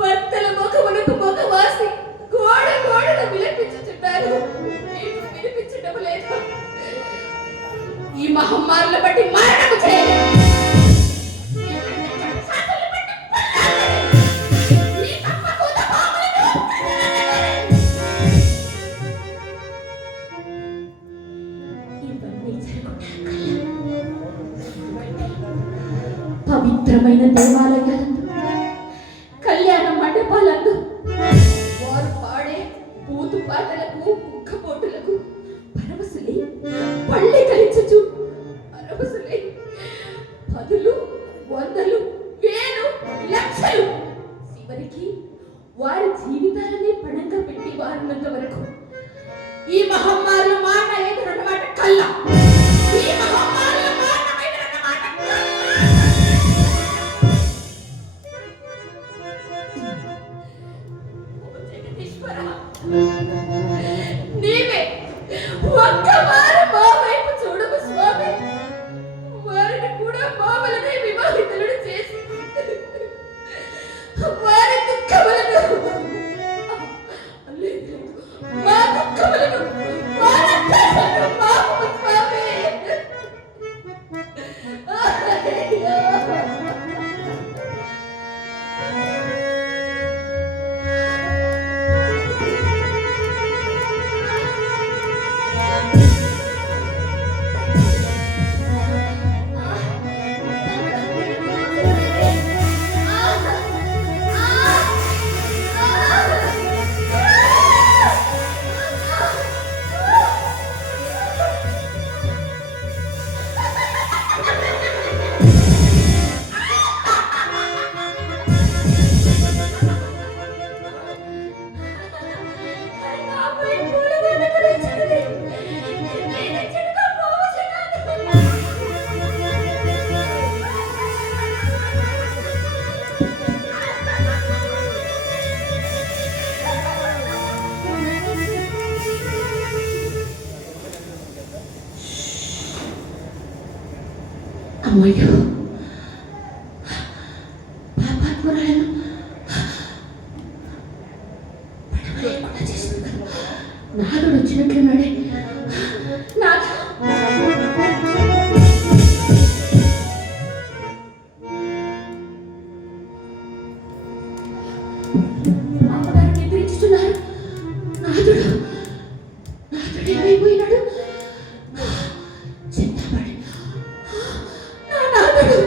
భర్తల ముఖములకు మొగవాసి గోడ గోడను విలపించుచున్నారు, మీకు వినిపించటం లేదా? ఈ మహమ్మారుల బట్టి మరణము చేయలేదు. పవిత్రమైన దేవాలయాలందు, కళ్యాణ మండపాలందు వారు పాడే బూతు పాటలకు, కుక్కపోటులకు పరవశులై పళ్ళె కలిచు పరవశులై పదులు, వందలు, వేలు, లక్షలు చివరికి వారి జీవితాలనే పణంగా పెట్టి వారినంత వరకు ఈ మహమ్మారుల మాట ఎదురన్నమాట కళ్ళ. ఈ మహమ్మారుల మాట ఎదురన్నమాట నీవే ఒక్కవారు మా వైపు చూడము స్వామి. వారిని కూడా మామలనే వివాహితులను చేసి వారి దుఃఖములను మా దుఃఖములను వారందరికీ మాపు స్వామి. అయ్యో పాపాత్మురాలను పడవలేకుండా చేసింది. నాడు వచ్చినట్లున్నాడే. నాథ అమ్మగారిని ఎదిరించుతున్నారు. నాథుడు ఏమైపోయినాడు? చింతపడి నా నాథుడు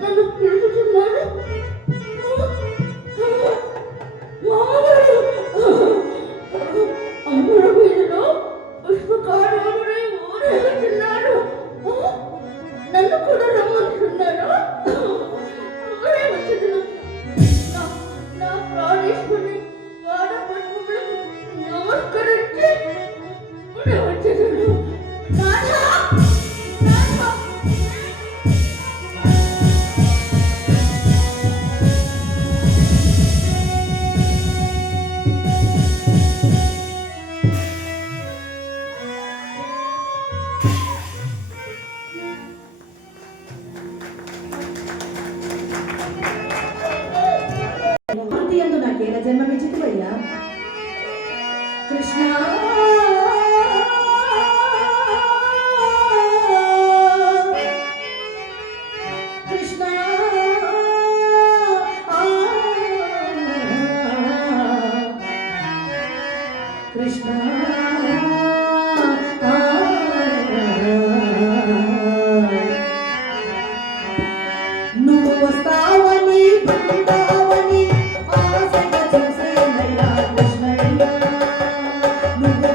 నన్ను పిలుచుతున్నారు. అమ్ముల వీధిలో పుష్పకారుడై ఊరేగుతున్నాడు. నన్ను కూడా రమ్మంటున్నాడు. అక్కడే వచ్చేది నా ప్రాణేశ్వరి వాడ పట్టుకులకు నమస్కరించి ఇప్పుడే వచ్చేదాడు. నాథా నాకేలా జన్మమిచ్చితివయ్యా కృష్ణ. కృష్ణ కృష్ణ నువ్వు వస్తావని బృందావని ఆశగా చూసేనయ్యా కృష్ణయ్య. నువ్వు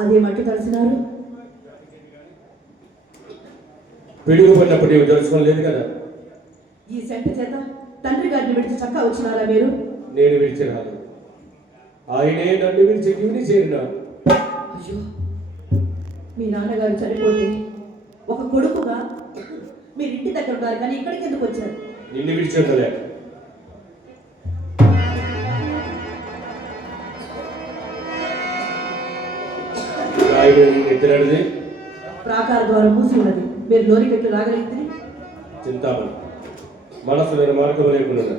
అదేమంటూ తలసినారు? పిడుగు పడినప్పుడు నీవు తెలుసుకోలేదు కదా. ఈ సెంట చేత తండ్రి గారిని విడిచి చక్కా వచ్చినారా మీరు? నేను విడిచి రాను, ఆయనే నన్ను విడిచి గివిని చేరినాడు. అయ్యో, మీ నాన్నగారు చనిపోతే ఒక కొడుకుగా మీరు ఇంటి దగ్గర ఉన్నారు, కానీ ఇక్కడికి ఎందుకు వచ్చారు? నిన్ను విడిచి ఉండలేక. ఎత్తినది ప్రాకార ద్వారం మూసి ఉన్నది, మీరు లోనికెట్లు రాగలిగితే? చింతామణి మనసు నేను మార్గం లేకుండా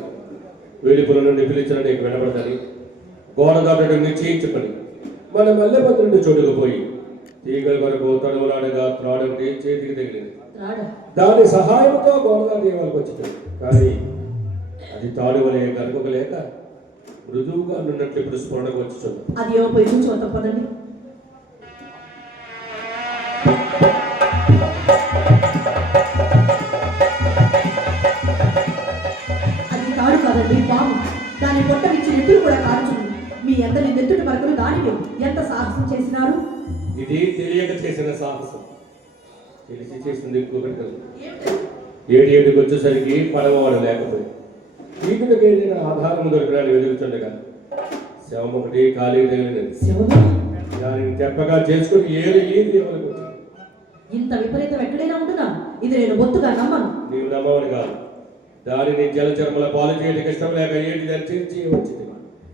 వేలిపుల నుండి పిలిచిన నీకు వినపడతాని గోడ దాటడం నిశ్చయించుకొని మన మల్లెపత్ర నుండి చోటుకుపోయి తీగల వరకు తడవలాడగా త్రాడంటే చేతికి తగిలింది. దాని సహాయంతో గోడ దాటేవాళ్ళకి వచ్చింది, కానీ అది తాడువలే కనుకోలేక మృదువుగా ఉన్నట్లు ఇప్పుడు స్ఫురణకు వచ్చుతుంది. అది ఏమో పోయి చూసి తప్పదండి. అది తాడు కాదండి, పాము. దాని పొట్ట ఇచ్చి నెత్తులు కూడా కాల్చుంది. మీ అందరి నెత్తుటి మరకలు దానికి ఎంత సాహసం చేసినారు? ఇది తెలియక చేసిన సాహసం, తెలిసి చేసింది ఇంకొకటి కదా. ఏడుకి వచ్చేసరికి పడవవాడు లేకపోయి వీటికి ఏదైనా ఆధారం దొరికడానికి వెలుగుతుండగా శవం ఒకటి ఖాళీ తగిలినది. దానిని తెప్పగా చేసుకుని ఏది దేవులకు వచ్చింది. ఇంత విపరీతం ఎక్కడైనా ఉంటుందా? ఇది నేను బొత్తుగా నమ్మను. నీవు నమ్మవని కాదు, దానిని జలచర్మల పాలు చేయడానికి ఇష్టం లేక ఏటి దర్శించి వచ్చింది.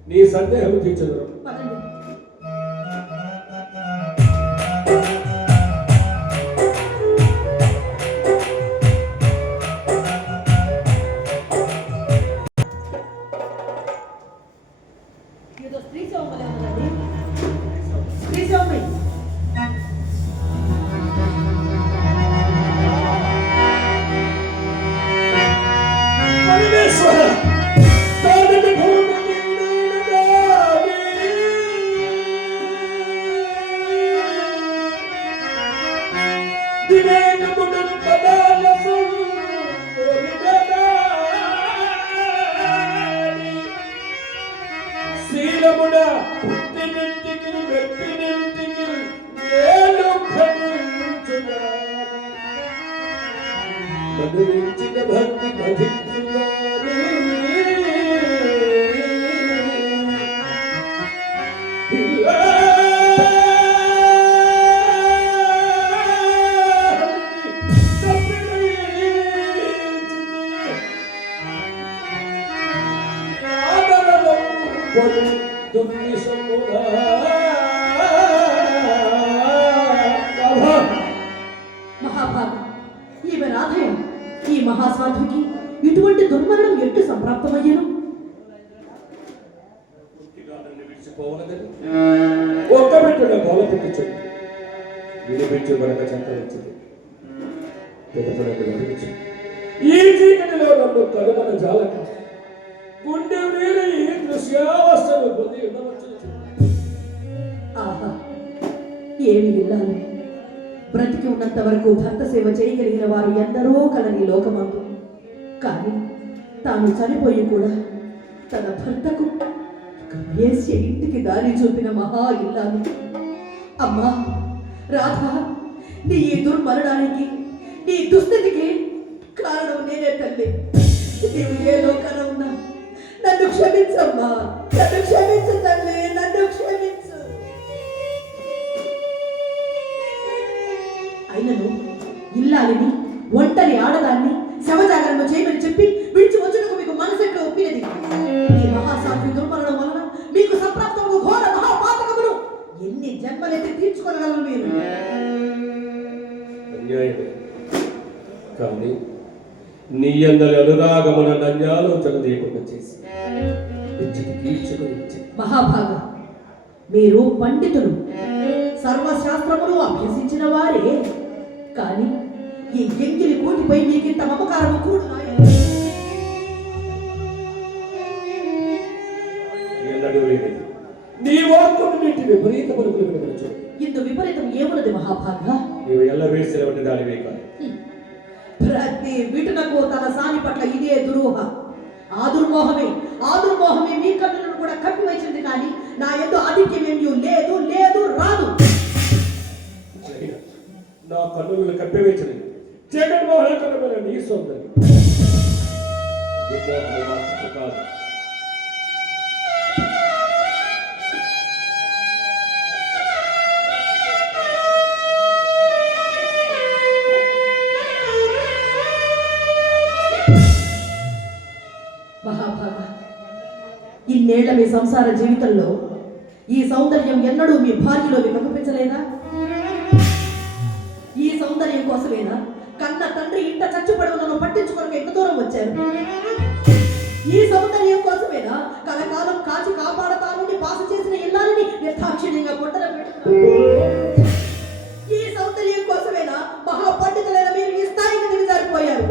నీ సందేహం తీర్చదు. మహాభాగం, ఈమె రాధయం. ఈ మహాసాధుకి ఇటువంటి దుర్మరణం ఎట్టు సంప్రాప్తమయ్యను? ఒక్క పెట్టిన గోల పెట్టించండి, వినిపించు వరక చంపించింది. ఈ చీకటిలో నన్ను కనుమన జాలక గుండె వీరి ఈ దృశ్యావస్థను పొంది ఉండవచ్చు. ఆహా, ఏమి ఇల్లాలి! బ్రతికి ఉన్నంత వరకు భర్త సేవ చేయగలిగిన వారు ఎందరో కలని లోకమందు. కానీ తాను చనిపోయి కూడా తన భర్తకు వేసే ఇంటికి దారి చూపిన మహా ఇల్లాలి. అమ్మా రాధా, నీ ఈ దుర్మరణానికి, నీ దుస్థితికి కారణం నేనే తల్లి. నీవు ఏ లోకాన ఉన్నా నన్ను క్షమించమ్మా, నన్ను క్షమించు తల్లి, నన్ను క్షమించు. అయినను ఇల్లాలిని, ఒంటరి ఆడదాన్ని శవజాగరణ చేయమని చెప్పి విడిచి వచ్చుటకు మీకు మనసెట్లో ఒప్పినది. ఈ మహాసాధ్వి దుర్మరణం వలన మీకు సంప్రాప్తము ఘోర మహాపాతకమును ఎన్ని జన్మలైతే తీర్చుకోగలరు మీరు? అన్యాయమే, కానీ నీ అందరి అనురాగమున నన్యాలోచన లేకుండా చేసి మహాభాగ, మీరు పండితులు, సర్వశాస్త్రములు అభ్యసించిన వారే. కానీ ఈ ఎంగిలి కూటిపై మీకింత మమకారము కూడు నీ వాక్కును నీటి విపరీత పలుకులు వినవచ్చు. ఇందు విపరీతం ఏమున్నది మహాభాగ? నీవు ఎల్ల వేసినటువంటి దానివే కాదు. ప్రతి విటునకు తన సాని పట్ల ఇదే దురూహ. ఆ దుర్మోహమే మీ కన్నులను కూడా కప్పివేసింది. కానీ నా ఎందు ఆధిక్యమేమీ లేదు, లేదు, రాదు. నా కన్నులను కప్పివేసినది జగన్మోహన కనుమల నీ సౌందర్యం దుర్మోహన మాత్రము కాదు. మహాభాగ, ఇన్నేళ్ల మీ సంసార జీవితంలో ఈ సౌందర్యం ఎన్నడూ మీ భార్యలో మీకు కనిపించలేదా? ఈ సౌందర్యం కోసమేనా కన్న తండ్రి ఇంట చచ్చుపడవలను పట్టించుకోవడానికి ఎంత దూరం వచ్చారు? ఈ సౌందర్యం కోసమేనా కలకాలం కాచి కాపాడతానని పాస చేసిన ఇల్లాలని నిర్దాక్షిణ్యంగా పొట్టన పెట్టుకున్నారు? ఈ సౌందర్యం కోసమేనా మహాపండితులైన మీరు ఈ స్థాయికి దిగజారిపోయారు?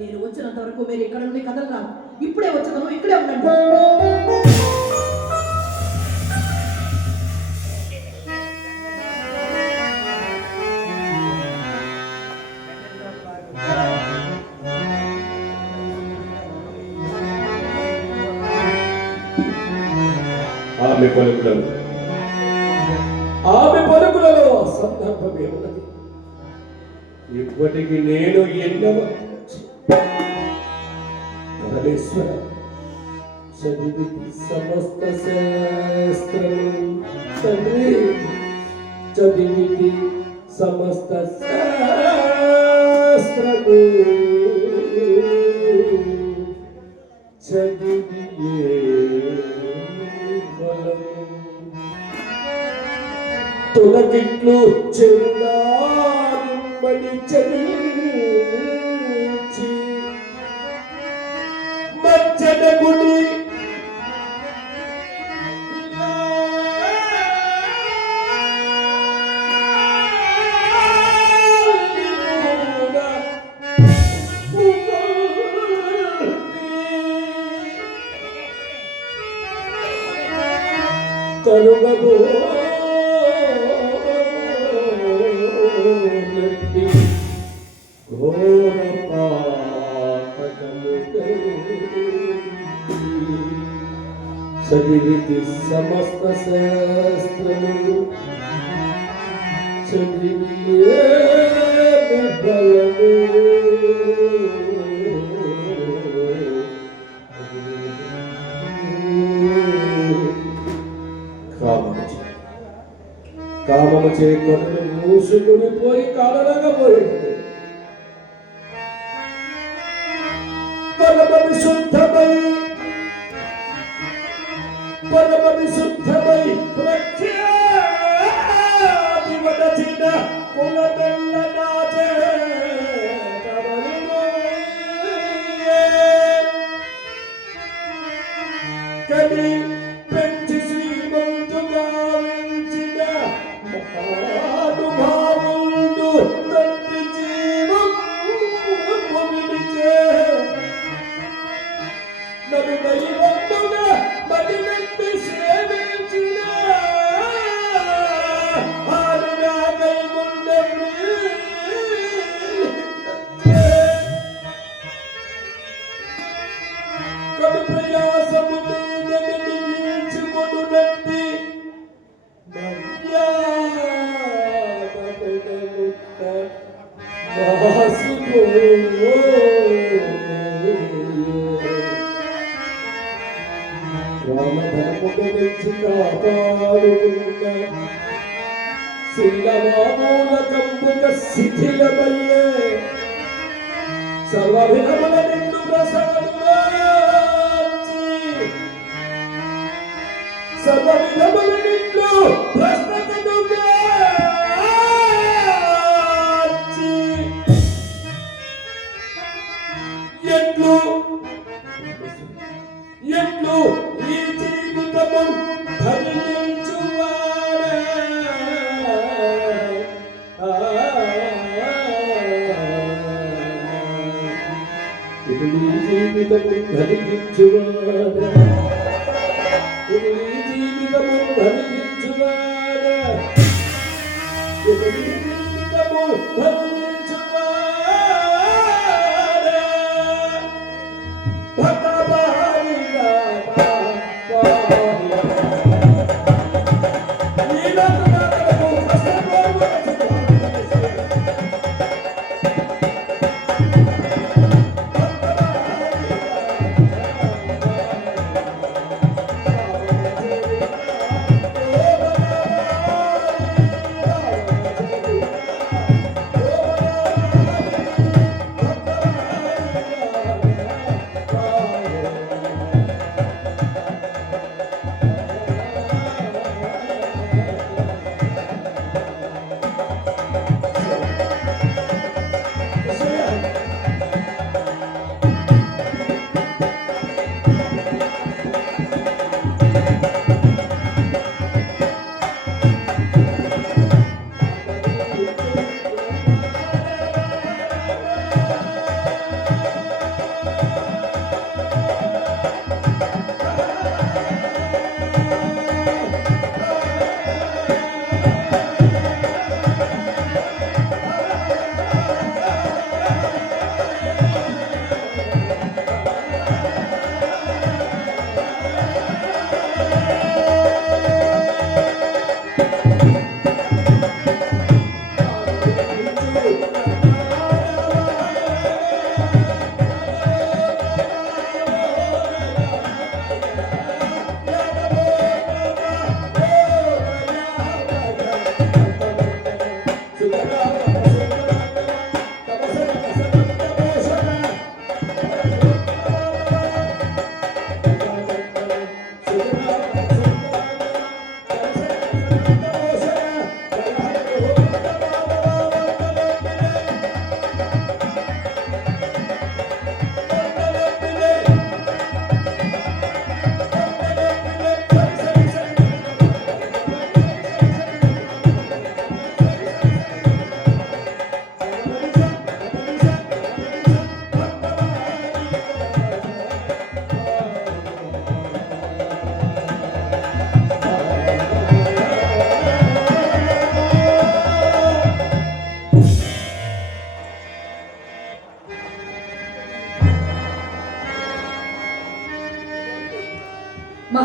నేను వచ్చినంత వరకు మీరు ఇక్కడ నుండి కదలరాను. ఇప్పుడే వచ్చాను, ఇక్కడే ఉండండి. ఆమె పలుకులలో సందర్భమే ఉన్నది. ఇప్పటికి నేను ఎన్నవ పరమేశ్వర చదివి సమస్త శాస్త్రము తండ్రి చదివితి సమస్త శాస్త్రము చదివియే తొలగిట్లు చెరుడారుంబడి చదివించి మజ్జన గుడి తరుగబో చదివితి సమస్త శాస్త్రము చదివియే బలము కామము చే కనులు మూసుకుని పోయి కాలనకపోయింది. పరమవిశుద్ధమై ప్రఖ్యాతి వదచిన కులదల్ల నాదే కని పెంచి శ్రీమంతుగా వెంచిన మహానుభావుడు తండ్రి జీవం విడిచే నన్ను దైవంతుగా మదినంటి సేవించిన ఆరుగాగై ముందే కడు ప్రయాసము మీదని వీల్చుకొనునంటి మర్యాదముట వాసుకో రామధర్మమునించి కాపాడుకున్న శిలమామూలకంబుక శిథిలమయ్యే సర్వవిధముల నిన్ను ప్రసాదుగాంచి సర్వవిధముల నిన్ను ప్రశ్నతనుగాంచి ఎట్లు ఎట్లు ఈ జీవితము ధరించువాడే ఇది ఈ జీవితము ధరించువాడే ఇది ఈ జీవితము ధరించువాడే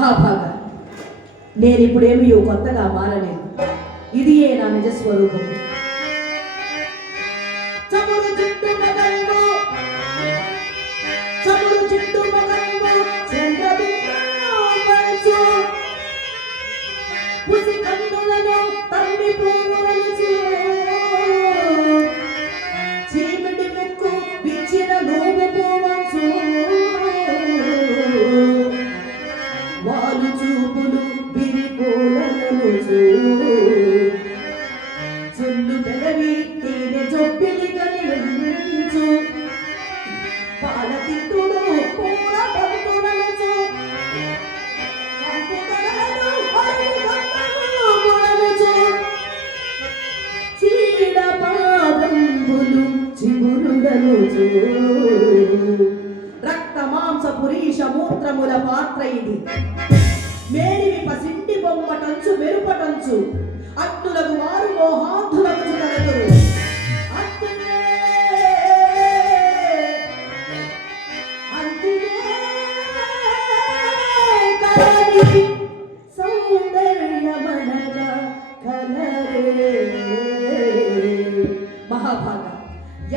మహాభాగ, నేనిప్పుడేమీ కొత్తగా మారలేదు. ఇదియే నా నిజ స్వరూపం. చమురు చుట్టూ మగంబు, చమురు చుట్టూ మగంబు, చంద్రబింబు పుసి కన్నులను తండ్రి పూలను చీమిడి ముక్కు పిచ్చిన నోము పోవచ్చు వాలు చూపులు బిరిపోలను చుల్లు పెదవి తేనె జొప్పిలి కలిగించు పాల తిట్టుడు పూల పంతులను చీడ పాదంబులు చిగురులను రక్త మాంస పురీష మూత్రముల పాత్ర ఇది. మేరివి పసింటి బొమ్మటంచు మెరుపటంచు అత్తులకు వారు మోహాంధులకు చుదరదురు. మహాభాగ,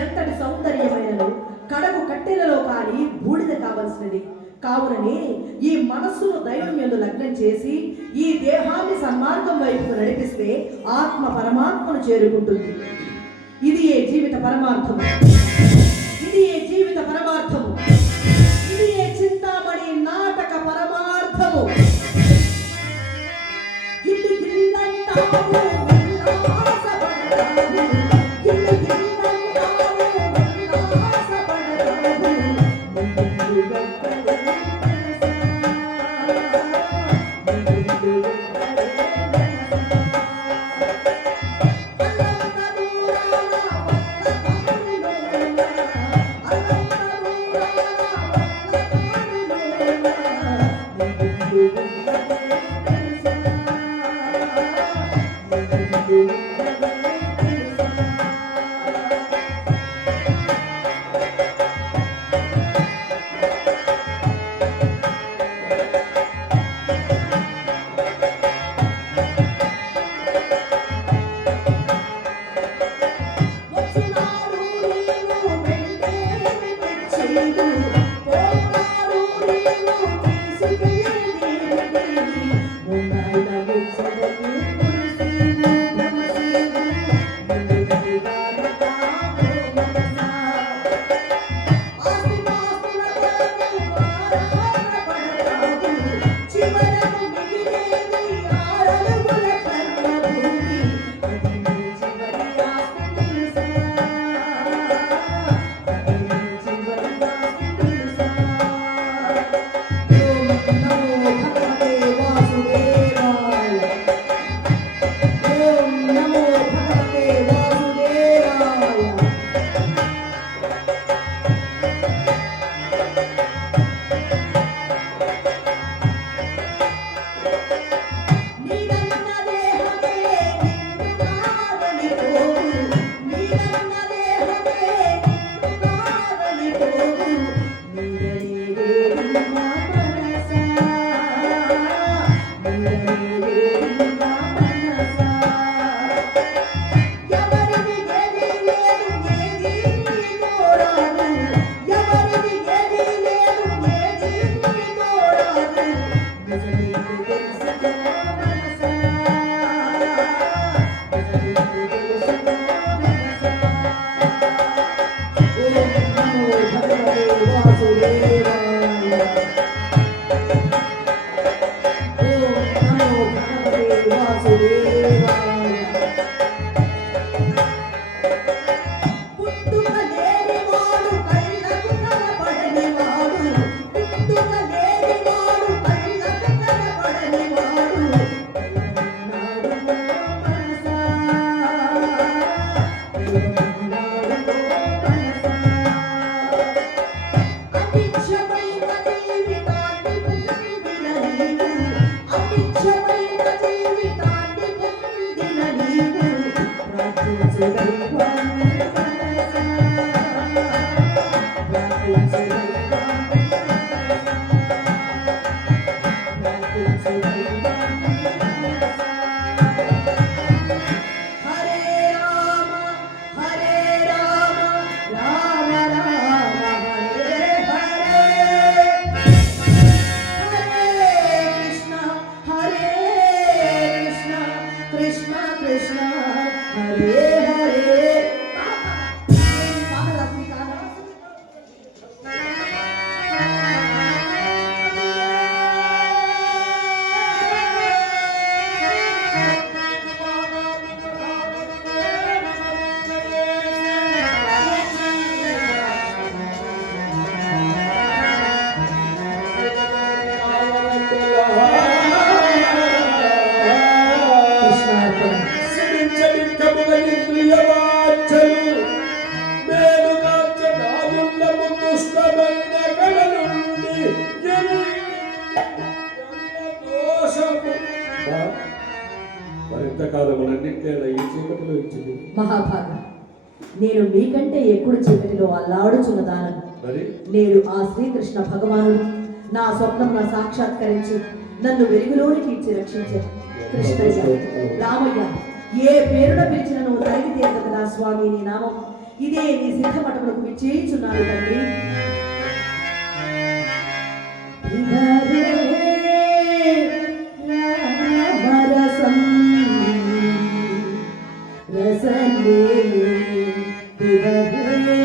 ఎంతటి సౌందర్యమైనను కడకు కట్టెలలో కాని బూడిద కావలసినది. కావుననే ఈ మనస్సును దైవం యందు లగ్నం చేసి ఈ దేహాన్ని సన్మార్గం వైపుకు నడిపిస్తే ఆత్మ పరమాత్మను చేరుకుంటుంది. ఇది ఏ జీవిత పరమార్థము, ఇది ఏ జీవిత పరమార్థము, ఇది ఏ చింతామణి నాటక పరమార్థము. ఇల్లు గిల్లంటావు ఉల్లాసపడతావు, ఇల్లు గిల్లంటావు ఉల్లాసపడతావు, ముందు గొప్పలు కృష్ణ కృష్ణ హరే హరే మహారాత్రి కాదా కృష్ణార్పణ మరింతకాలం అన్నింటిలో ఈ చీకటిలో ఇచ్చింది మహాభాగ నేను మీకంటే ఎక్కువ చీకటిలో అల్లాడుచున్నదానను మరి నేడు ఆ శ్రీకృష్ణ భగవానుడు నా స్వప్నంలో సాక్షాత్కరించి నన్ను వెలుగులోనికి ఇచ్చి రక్షించారు. కృష్ణయ్య రామయ్య ఏ పేరున పిలిచిన నువ్వు తరిగి తీరదు కదా స్వామి నీ నామం ఇదే నీ సిద్ధపటములకు విచ్చేయించున్నాను తండ్రి. రామరసం రసనే విహరే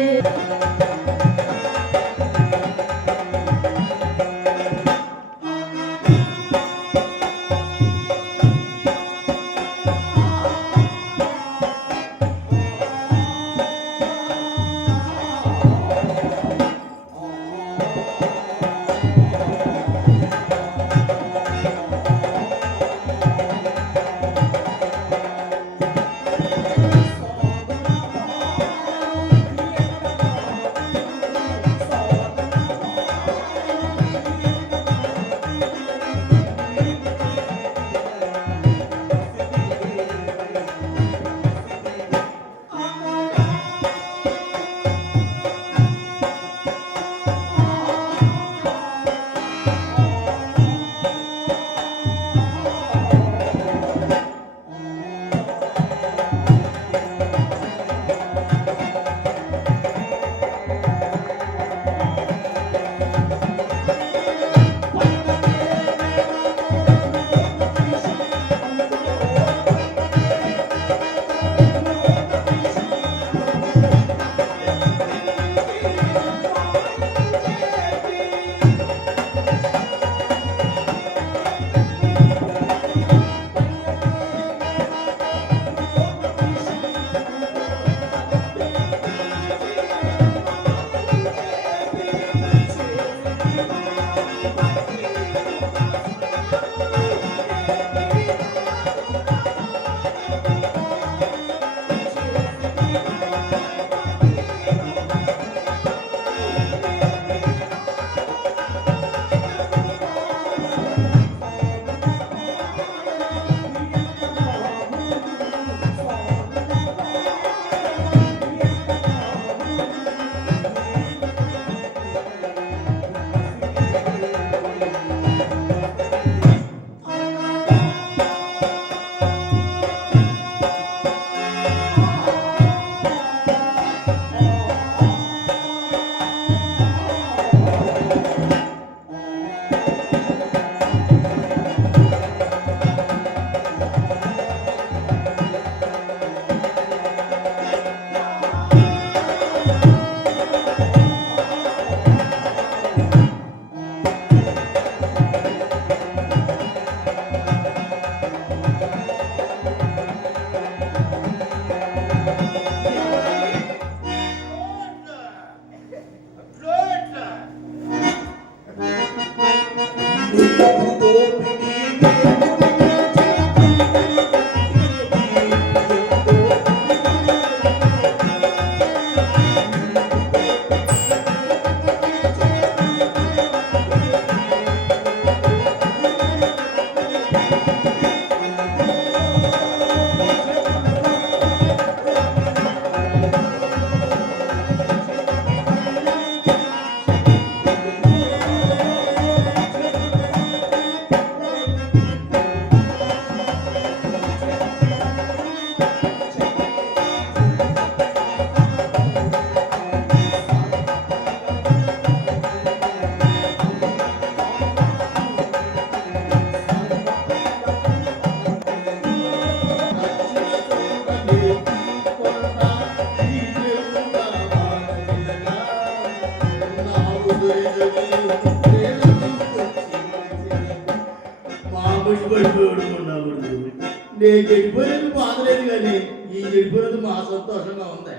నేను చెడిపోయినది బాధలేదు కానీ ఈ చెడిపోయినది మా సంతోషంగా ఉంది.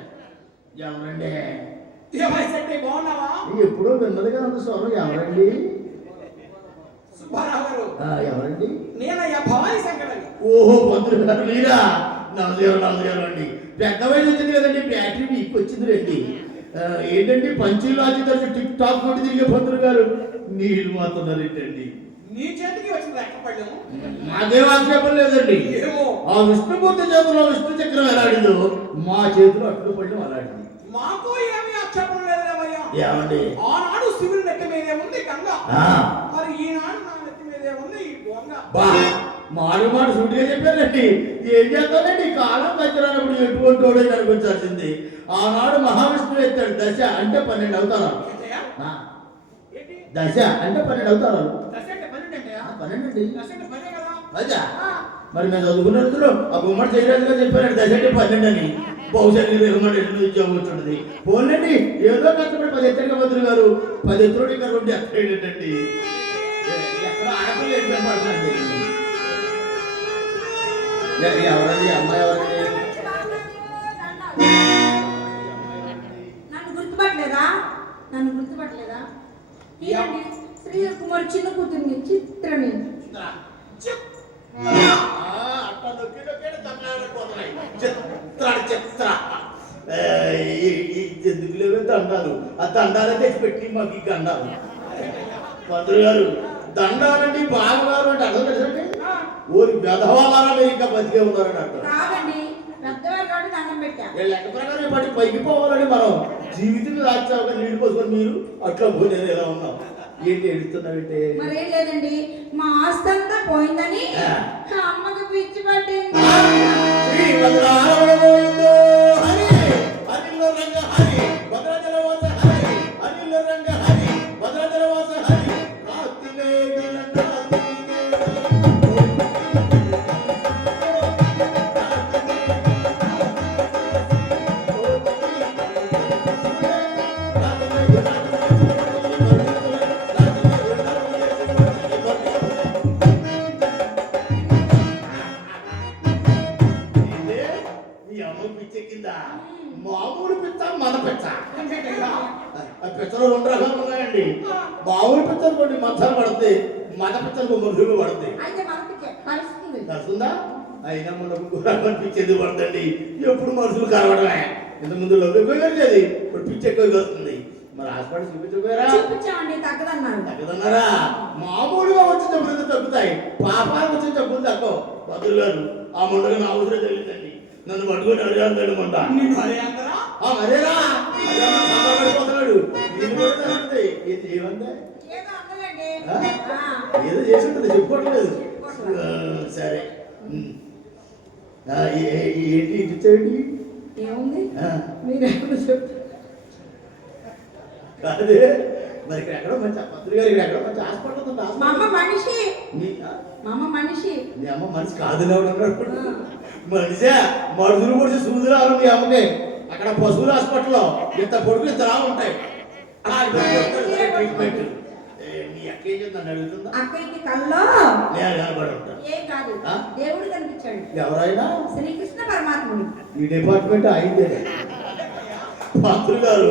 ఎవరండి? ఏమైందండి, బాగున్నావా? ఎప్పుడో విన్నది కదా అంత స్వరం. ఎవరండి? సుబ్బారావు గారు. ఎవరండి? నేనయ్యా భవానీ శంకరని. ఓహో, పంతులు గారు మీరా? నమస్కారం అండి. పెద్ద వయసు వచ్చింది కదండి, బ్యాటరీ మీకు వచ్చింది రండి. ఏంటండి పంచీలాజీ తరచు టిక్ టాక్ కొట్టి తిరిగే పంతులు గారు నీళ్ళు మాత్రం ఏంటండి? నీ చేతికి వచ్చిన లెక్క పళ్ళెము. మాకేం ఆక్షేపం లేదండి. ఏమో ఆ విష్ణుమూర్తి చేతిలో విష్ణు చక్రం ఎలాడిందో మా చేతిలో అట్లు పళ్ళెం అలాంటిది. మాకు ఏమీ ఆక్షేపం లేదేమయ్యా. ఏమండి? ఆనాడు శివుని నెత్తి మీదే ఉంది గంగ, ఆ, మరి ఈనాడు నా నెత్తి మీదే ఉంది ఈ గంగ. బా మాట సూటిగా చెప్పారండి. ఏం చేస్తానండి, కాలం దగ్గరప్పుడు ఎటువంటి వాడే కనిపించాల్సింది. ఆనాడు మహావిష్ణువు ఎత్తాడు దశ అంటే 12 అవతారాలు. ఏంటయ్యా? ఆ, ఏంటి? దశ అంటే 12 అవతారాలు. దశ అంటే 12 ఏంటయ్యా? 12 అండి. దశ అంటే 12 కదా. అదా ఆ, మరి మేము చదువుకున్నందులో ఆ గుమ్మడి చేయరాజుగా చెప్పారు దశ అంటే 12 అని. బహుశా రికమెండేషన్ ఉద్యోగం వచ్చింది. పోలండి ఏదో కష్టపడి 10 ఎత్తడిగా మంత్రి గారు 10 ఎత్తుడు ఇంకా 2 ఎత్తేటండి. ఎక్కడ ఆడపిల్ల ఏం కనపడుతుందండి? ఎవరండి అమ్మాయి? ఎవరండి? నన్ను గుర్తుపట్టలేదా? ఏంటండి శ్రీధర్ కుమార్ చిన్న కూతుర్ని చిత్రని. అట్లా నొక్కి నొక్కి తమిళనాడుపోతున్నాయి. చిత్ర ఎందుకు లేవే దండాలు. ఆ దండాలే తెచ్చి పెట్టి మాకు ఈ గండాలు. పంతులు గారు దండాలండి బాగున్నారు అంటే అర్థం తెలుసండి. ఊరి వెధవాలారా మీరు ఇంకా బతికే ఉన్నారని అంటారు. కాదండి, పెద్దవారు కాబట్టి దండం పెట్టా. లెక్క ప్రకారం బట్టి పైకి పోవాలని మనం జీవితం రాచావుగా నీళ్లు పోసుకొని మీరు అట్లా పోలేదు ఎలా ఉన్నాం. ఏంటి ఏడుస్తున్నారంటే? మరేం లేదండి, మా ఆస్తి అంతా పోయిందని అమ్మకి పిచ్చి పట్టింది. మామూలు పిచ్చ మన పిచ్చ. పిచ్చలు 2 రకాలు ఉన్నాయండి. మామూలు పిచ్చలు కొన్ని మధ్యలో పడుతుంది, మన పిచ్చలు మధులు పడుతుంది. అయితే మనకి పరిస్థితుంది తెలుస్తుందా? అయినా మనకు పిచ్చి ఎందుకు పడుతుంది? ఎప్పుడు మనుషులు కలవడమే. ఇంతకుముందు లవ్ ఎక్కువ కలిగేది, ఇప్పుడు పిచ్చి ఎక్కువ వస్తుంది. మరి హాస్పిటల్ చూపించకపోయారా? చూపించామండి, తగ్గదన్నారు. తగ్గదన్నారా? మామూలుగా వచ్చిన జబ్బులు తగ్గుతాయి, పాపాలకు వచ్చిన జబ్బులు తక్కువ. పంతులు గారు ఆ ముండగా నా అవసరం తెలియదండి. నన్ను పట్టుకుని అడిగాడు మంట. మరేరా పడిపోతున్నాడు. ఏమంటే ఏదో చేసి ఉంటుంది, చెప్పుకోవట్లేదు. సరే ఏంటి ఇచ్చాడు? ఏముంది మీరు ఎప్పుడు చెప్తారు? అదే మరి ఇక్కడ ఎక్కడో మంచి పంతులు గారు, ఇక్కడ ఎక్కడో మంచి హాస్పిటల్ ఉంది. మా అమ్మ మనిషి, మా అమ్మ మనిషి. మీ అమ్మ మనిషి కాదు మనిషా? మనుషులు పొడిచి సూదులు రావాలి మీ అమ్మకి. అక్కడ పశువుల హాస్పిటల్లో ఇంత పొడుగులు ఇంత రా ఉంటాయి. ట్రీట్మెంట్ మీ అక్క ఏం చేద్దాన్ని అడుగుతుందా? అక్కడికి కల్లో నేను కనబడి ఉంటాను. ఏం కాదు, దేవుడు కనిపించాడు. ఎవరైనా? శ్రీకృష్ణ పరమాత్ముడు. ఈ డిపార్ట్మెంట్ అయితే పంతులు గారు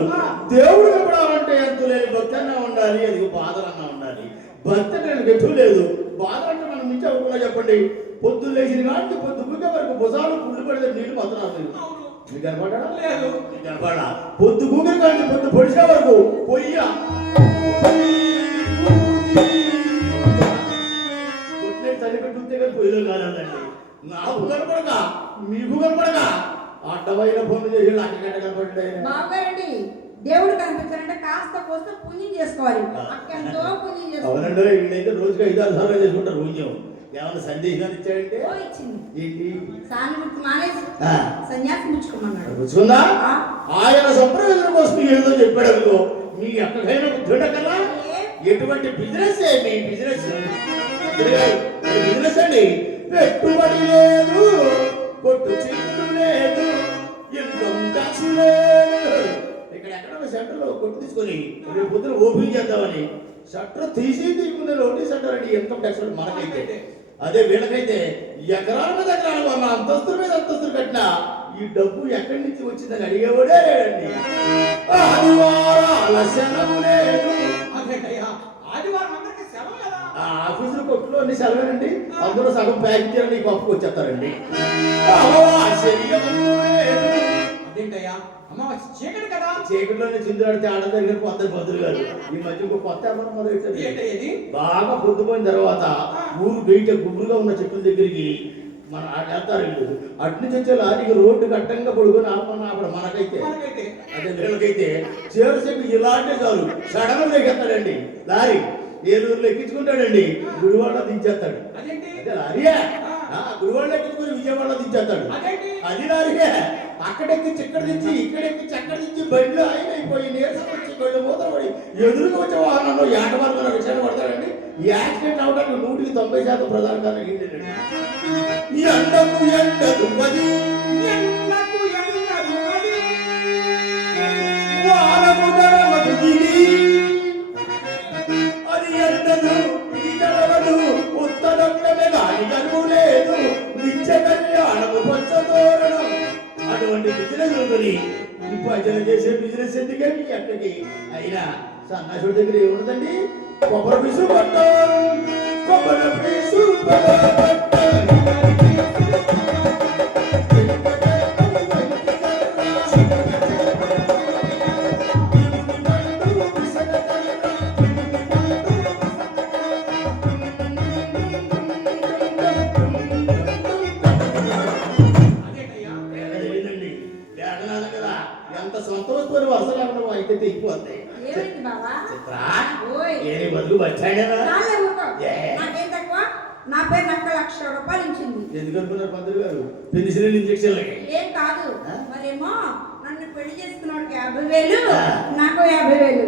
దేవుడు కనపడాలంటే ఎంత లేదు, భక్తి అన్నా ఉండాలి, అది బాధలన్నా ఉండాలి. భక్తి నేను ఎటు లేదు, బాధ అంటే మనం మించి అవ్వకుండా చెప్పండి. పొద్దున్న లేచిన కానీ పొద్దుగా వరకు భుజాలు పుళ్ళు పడితే నీళ్ళు మాత్రం మీకు కనపడా? లేదు మీకు కనపడా? పొద్దు కూగలు కానీ పొద్దు పొడిచే వరకు పొయ్య చలిపెట్టుంటే కానీ పొయ్యిలో కాదండి. నాకు కనపడక మీకు కనపడక అడ్డమైన పనులు చేసి అక్కగంట కనపడ్డాయి. బాగారండి, దేవుడు కనిపించాలంటే కాస్త కోస్త పుణ్యం చేసుకోవాలి. అక్కెంతో పుణ్యం చేసుకోవాలి. అవునండి, వీళ్ళైతే రోజుకి 5-6 సార్లు చేసుకుంటారు పుణ్యం. ఏమన్నా సందేశాలు ఇచ్చాడంటే ఓ ఇచ్చింది. ఏంటి సానుభూతి మానేసి ఆ. సన్యాసం పుచ్చుకోమన్నాడు. పుచ్చుకుందా ఆ. ఆయన సంప్రదాయం కోసం ఏదో చెప్పాడు అనుకో మీ ఎక్కడైనా బుద్ధుండకల్లా ఎటువంటి బిజినెస్ మీ బిజినెస్ బిజినెస్ అండి పెట్టుబడి లేదు కొట్టు చెట్టు లేదు ఇన్కమ్ ట్యాక్స్ లేదు. ఇక్కడ ఎక్కడ సెంటర్ లో కొట్టు తీసుకొని రేపు పొద్దున ఓపెన్ చేద్దామని షట్టర్ తీయకుండా నోటీస్ అంటారండి ఇన్కమ్ ట్యాక్స్ మనకైతే. అదే వీళ్ళకైతే ఎకరాల మీద ఎకరాలు మన అంతస్తుల మీద అంతస్తులు కట్టినా ఈ డబ్బు ఎక్కడి నుంచి వచ్చిందని అడిగేవాడే లేడండి. ఆదివారాల సెలవు లేదు. అదేంటయ్యా ఆదివారం అందరికీ సెలవు కదా. ఆ ఆఫీసులో కొట్టులో అన్ని సెలవేనండి. అందులో సగం ప్యాకింగ్ చేయడానికి పప్పుకు వచ్చేస్తారండి. అదేంటయ్యా అమావాస్య చీకటి కదా. చీకటిలోనే చిందులాడితే ఆడ దగ్గర పొద్దున పొద్దులు గారు ఈ మధ్య ఇంకో కొత్త వ్యాపారం మొదలెట్టారు. ఏంటయ్యేది? బాగా పొద్దుపోయిన తర్వాత ఊరు బయట గుబురుగా ఉన్న చెట్ల దగ్గరికి మన వెళ్తారు వీళ్ళు. అటు నుంచి వచ్చే లారీకి రోడ్డు కట్టంగా పడుకొని ఆపమన్నా అప్పుడు మనకైతే మనకైతే అదే వీళ్ళకైతే చేరుసేపు ఇలాంటి చాలు సడన్ ఎక్కేస్తాడండి లారీ. ఏలూరులో ఎక్కించుకుంటాడండి గుడివాడలో దించేస్తాడు. అదేంటి? అదే లారీయే గుడివాడలో ఎక్కించుకొని విజయవాడలో దించేస్తాడు. అదేంటి? అది లారీయే అక్కడెక్కించి ఇక్కడ నుంచి ఇక్కడెక్కించి అక్కడ నుంచి బండ్లు ఆయన అయిపోయి నీరసం వచ్చి బళ్ళు మూత పడి ఎదురుగా వచ్చే వాహనంలో ఏటమార్గంలో విషయాన్ని పడతాడండి. ఈ యాక్సిడెంట్ అవడానికి 100% ప్రధాన కారణం ఏంటంటే ఎండకు ఎండదు పది ఎండకు ఎండదు అది. వానకు గడవదు గిరి అది ఎండదు ఇది గడవదు ఉత్తరమే గాని గడువు లేదు నిత్య కళ్యాణము పంచతోరణం. అటువంటి బిజినెస్ ఉంటుంది. ఉపార్జన చేసే బిజినెస్ ఎందుకే మీ అక్కడికి అయినా సన్నాసుడి దగ్గర ఏముంటుందండి కొబ్బరి పీసు పట్టాలి కొబ్బరి పీసు అదేంటయ్యా? తెలియదండి లేకనాలి కదా ఎంత సంతోషపడి వరుస లేకుండా అయితే తెగిపోతాయి. ఏమైంది బావా? చిత్రా ఓయ్. ఏని బదులు వచ్చాడేనా చాలే ఊరుకో. ఏ. నాకేం తక్కువ? నా పేరు నాకు 1,00,000 రూపాయలు ఇచ్చింది. ఎందుకు అనుకున్నారు పంతులు గారు పెన్సిలిన్ ఇంజక్షన్లకి ఏం కాదు. ఆ? మరేమో నన్ను పెళ్లి చేసుకున్నాడికి 50,000 ఆ. నాకు 50,000.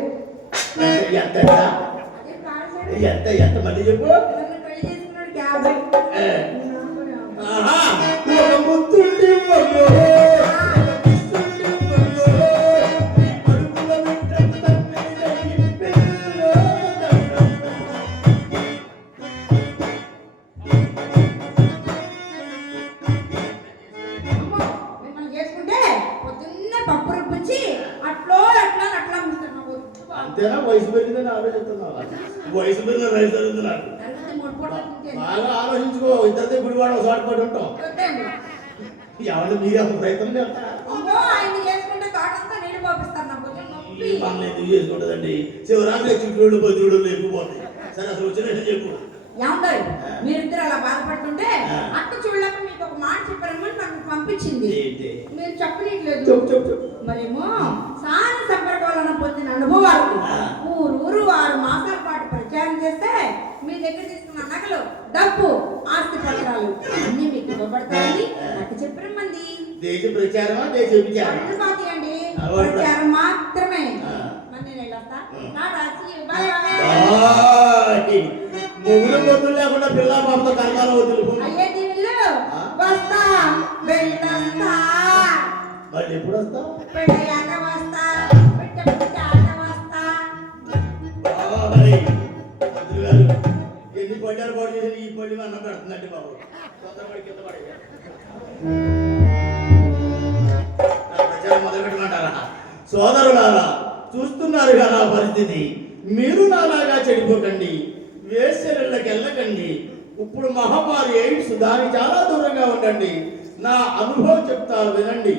ఎంత అదే కాదు సార్. ఎంత మళ్ళీ చెప్పు నన్ను పెళ్లి చేసుకున్నాడికి 50. ఏ. నాకు 50. ఆహా ఒక ముత్తుండి ఇవ్వమ్మో. ఇస్తుండి ఇవ్వమ్మో. నీ కడుపులో పెట్టంత పిల్ల పిల్ల. అమ్మో, మిమ్మల్ని చేసుకుంటే పొద్దున్నే పప్పు రుబ్బించి అట్లా అమ్ముతారు. నాకు వద్దు బావ. అంతేనా వయసు పెరిగిందని ఆలోచిస్తున్నావా వయసు పెరిగిన రైతు జరుగుతున్నారు నలుగురిది 3 పూటలు తింటాను. బాగా ఆలోచించుకో ఇద్దరిదే గుడివాడ ఒక చోట పడి ఉంటాం వద్దండి. ఎవరు మీరే ఒక ప్రయత్నం చేస్తారా అమ్మో, ఆయన్ని చేసుకుంటే తోటంతా నీళ్ళు పోపిస్తారు. నాకు కొంచెం నొప్పి. మనల్ని ఎందుకు చేసుకుంటుందండి శివరాత్రి చుట్టూ 10 రోజులు ఎక్కుపోతాయి సరే అసలు వచ్చినట్టు చెప్పు ఏమంటారు? మీరిద్దరు అలా బాధపడుతుంటే ఆ. అక్క చూడలేక మీకు ఒక మాట చెప్పారని నన్ను పంపించింది. ఏంటి? మీరు చెప్పనట్లేదు. చెప్పు మరేమో సాన సంపర్కాలను పొందిన అనుభవాలు ఆ. ఊరు 6 మాసాల పాటు ప్రచారం చేస్తే మీ దగ్గర తీసుకున్న నగలు డబ్బు ఆస్తి పత్రాలు అన్ని మీకు ఇవ్వబడతాయని నాకు చెప్పిరమ్మంది. దేశ ప్రచారమా దేశ విచారమా అడ్డు పాతియండి. అలవాటు. ప్రచారం మాత్రమే. ఆ. మరి నేను వెళ్ళొస్తా. Tata, see you, bye bye. మొగుడు పొద్దులు లేకుండా పిల్ల పాపతో కరకాల వదులు అయ్యే దీవులు ఆ. వస్తా వెళ్ళొస్తా. మళ్ళీ ఎప్పుడు వస్తావు పెళ్ళయ్యాక వస్తా. పుట్టాక వస్తా. పంతులు గారు ఎన్ని పళ్ళారు పాటు చేసి ఈ పళ్ళు అన్నం పెడుతుందండి బాబు తొందరపడి కింద పడి నా ప్రచారం మొదలు పెట్టమంటారా సోదరులారా చూస్తున్నారు కదా నా పరిస్థితి మీరు నాలాగా చెడిపోకండి వేసెళ్ళకి వెళ్ళకండి ఇప్పుడు మహమ్మారి ఎయిడ్స్ దానికి చాలా దూరంగా ఉండండి నా అనుభవం చెప్తా వినండి.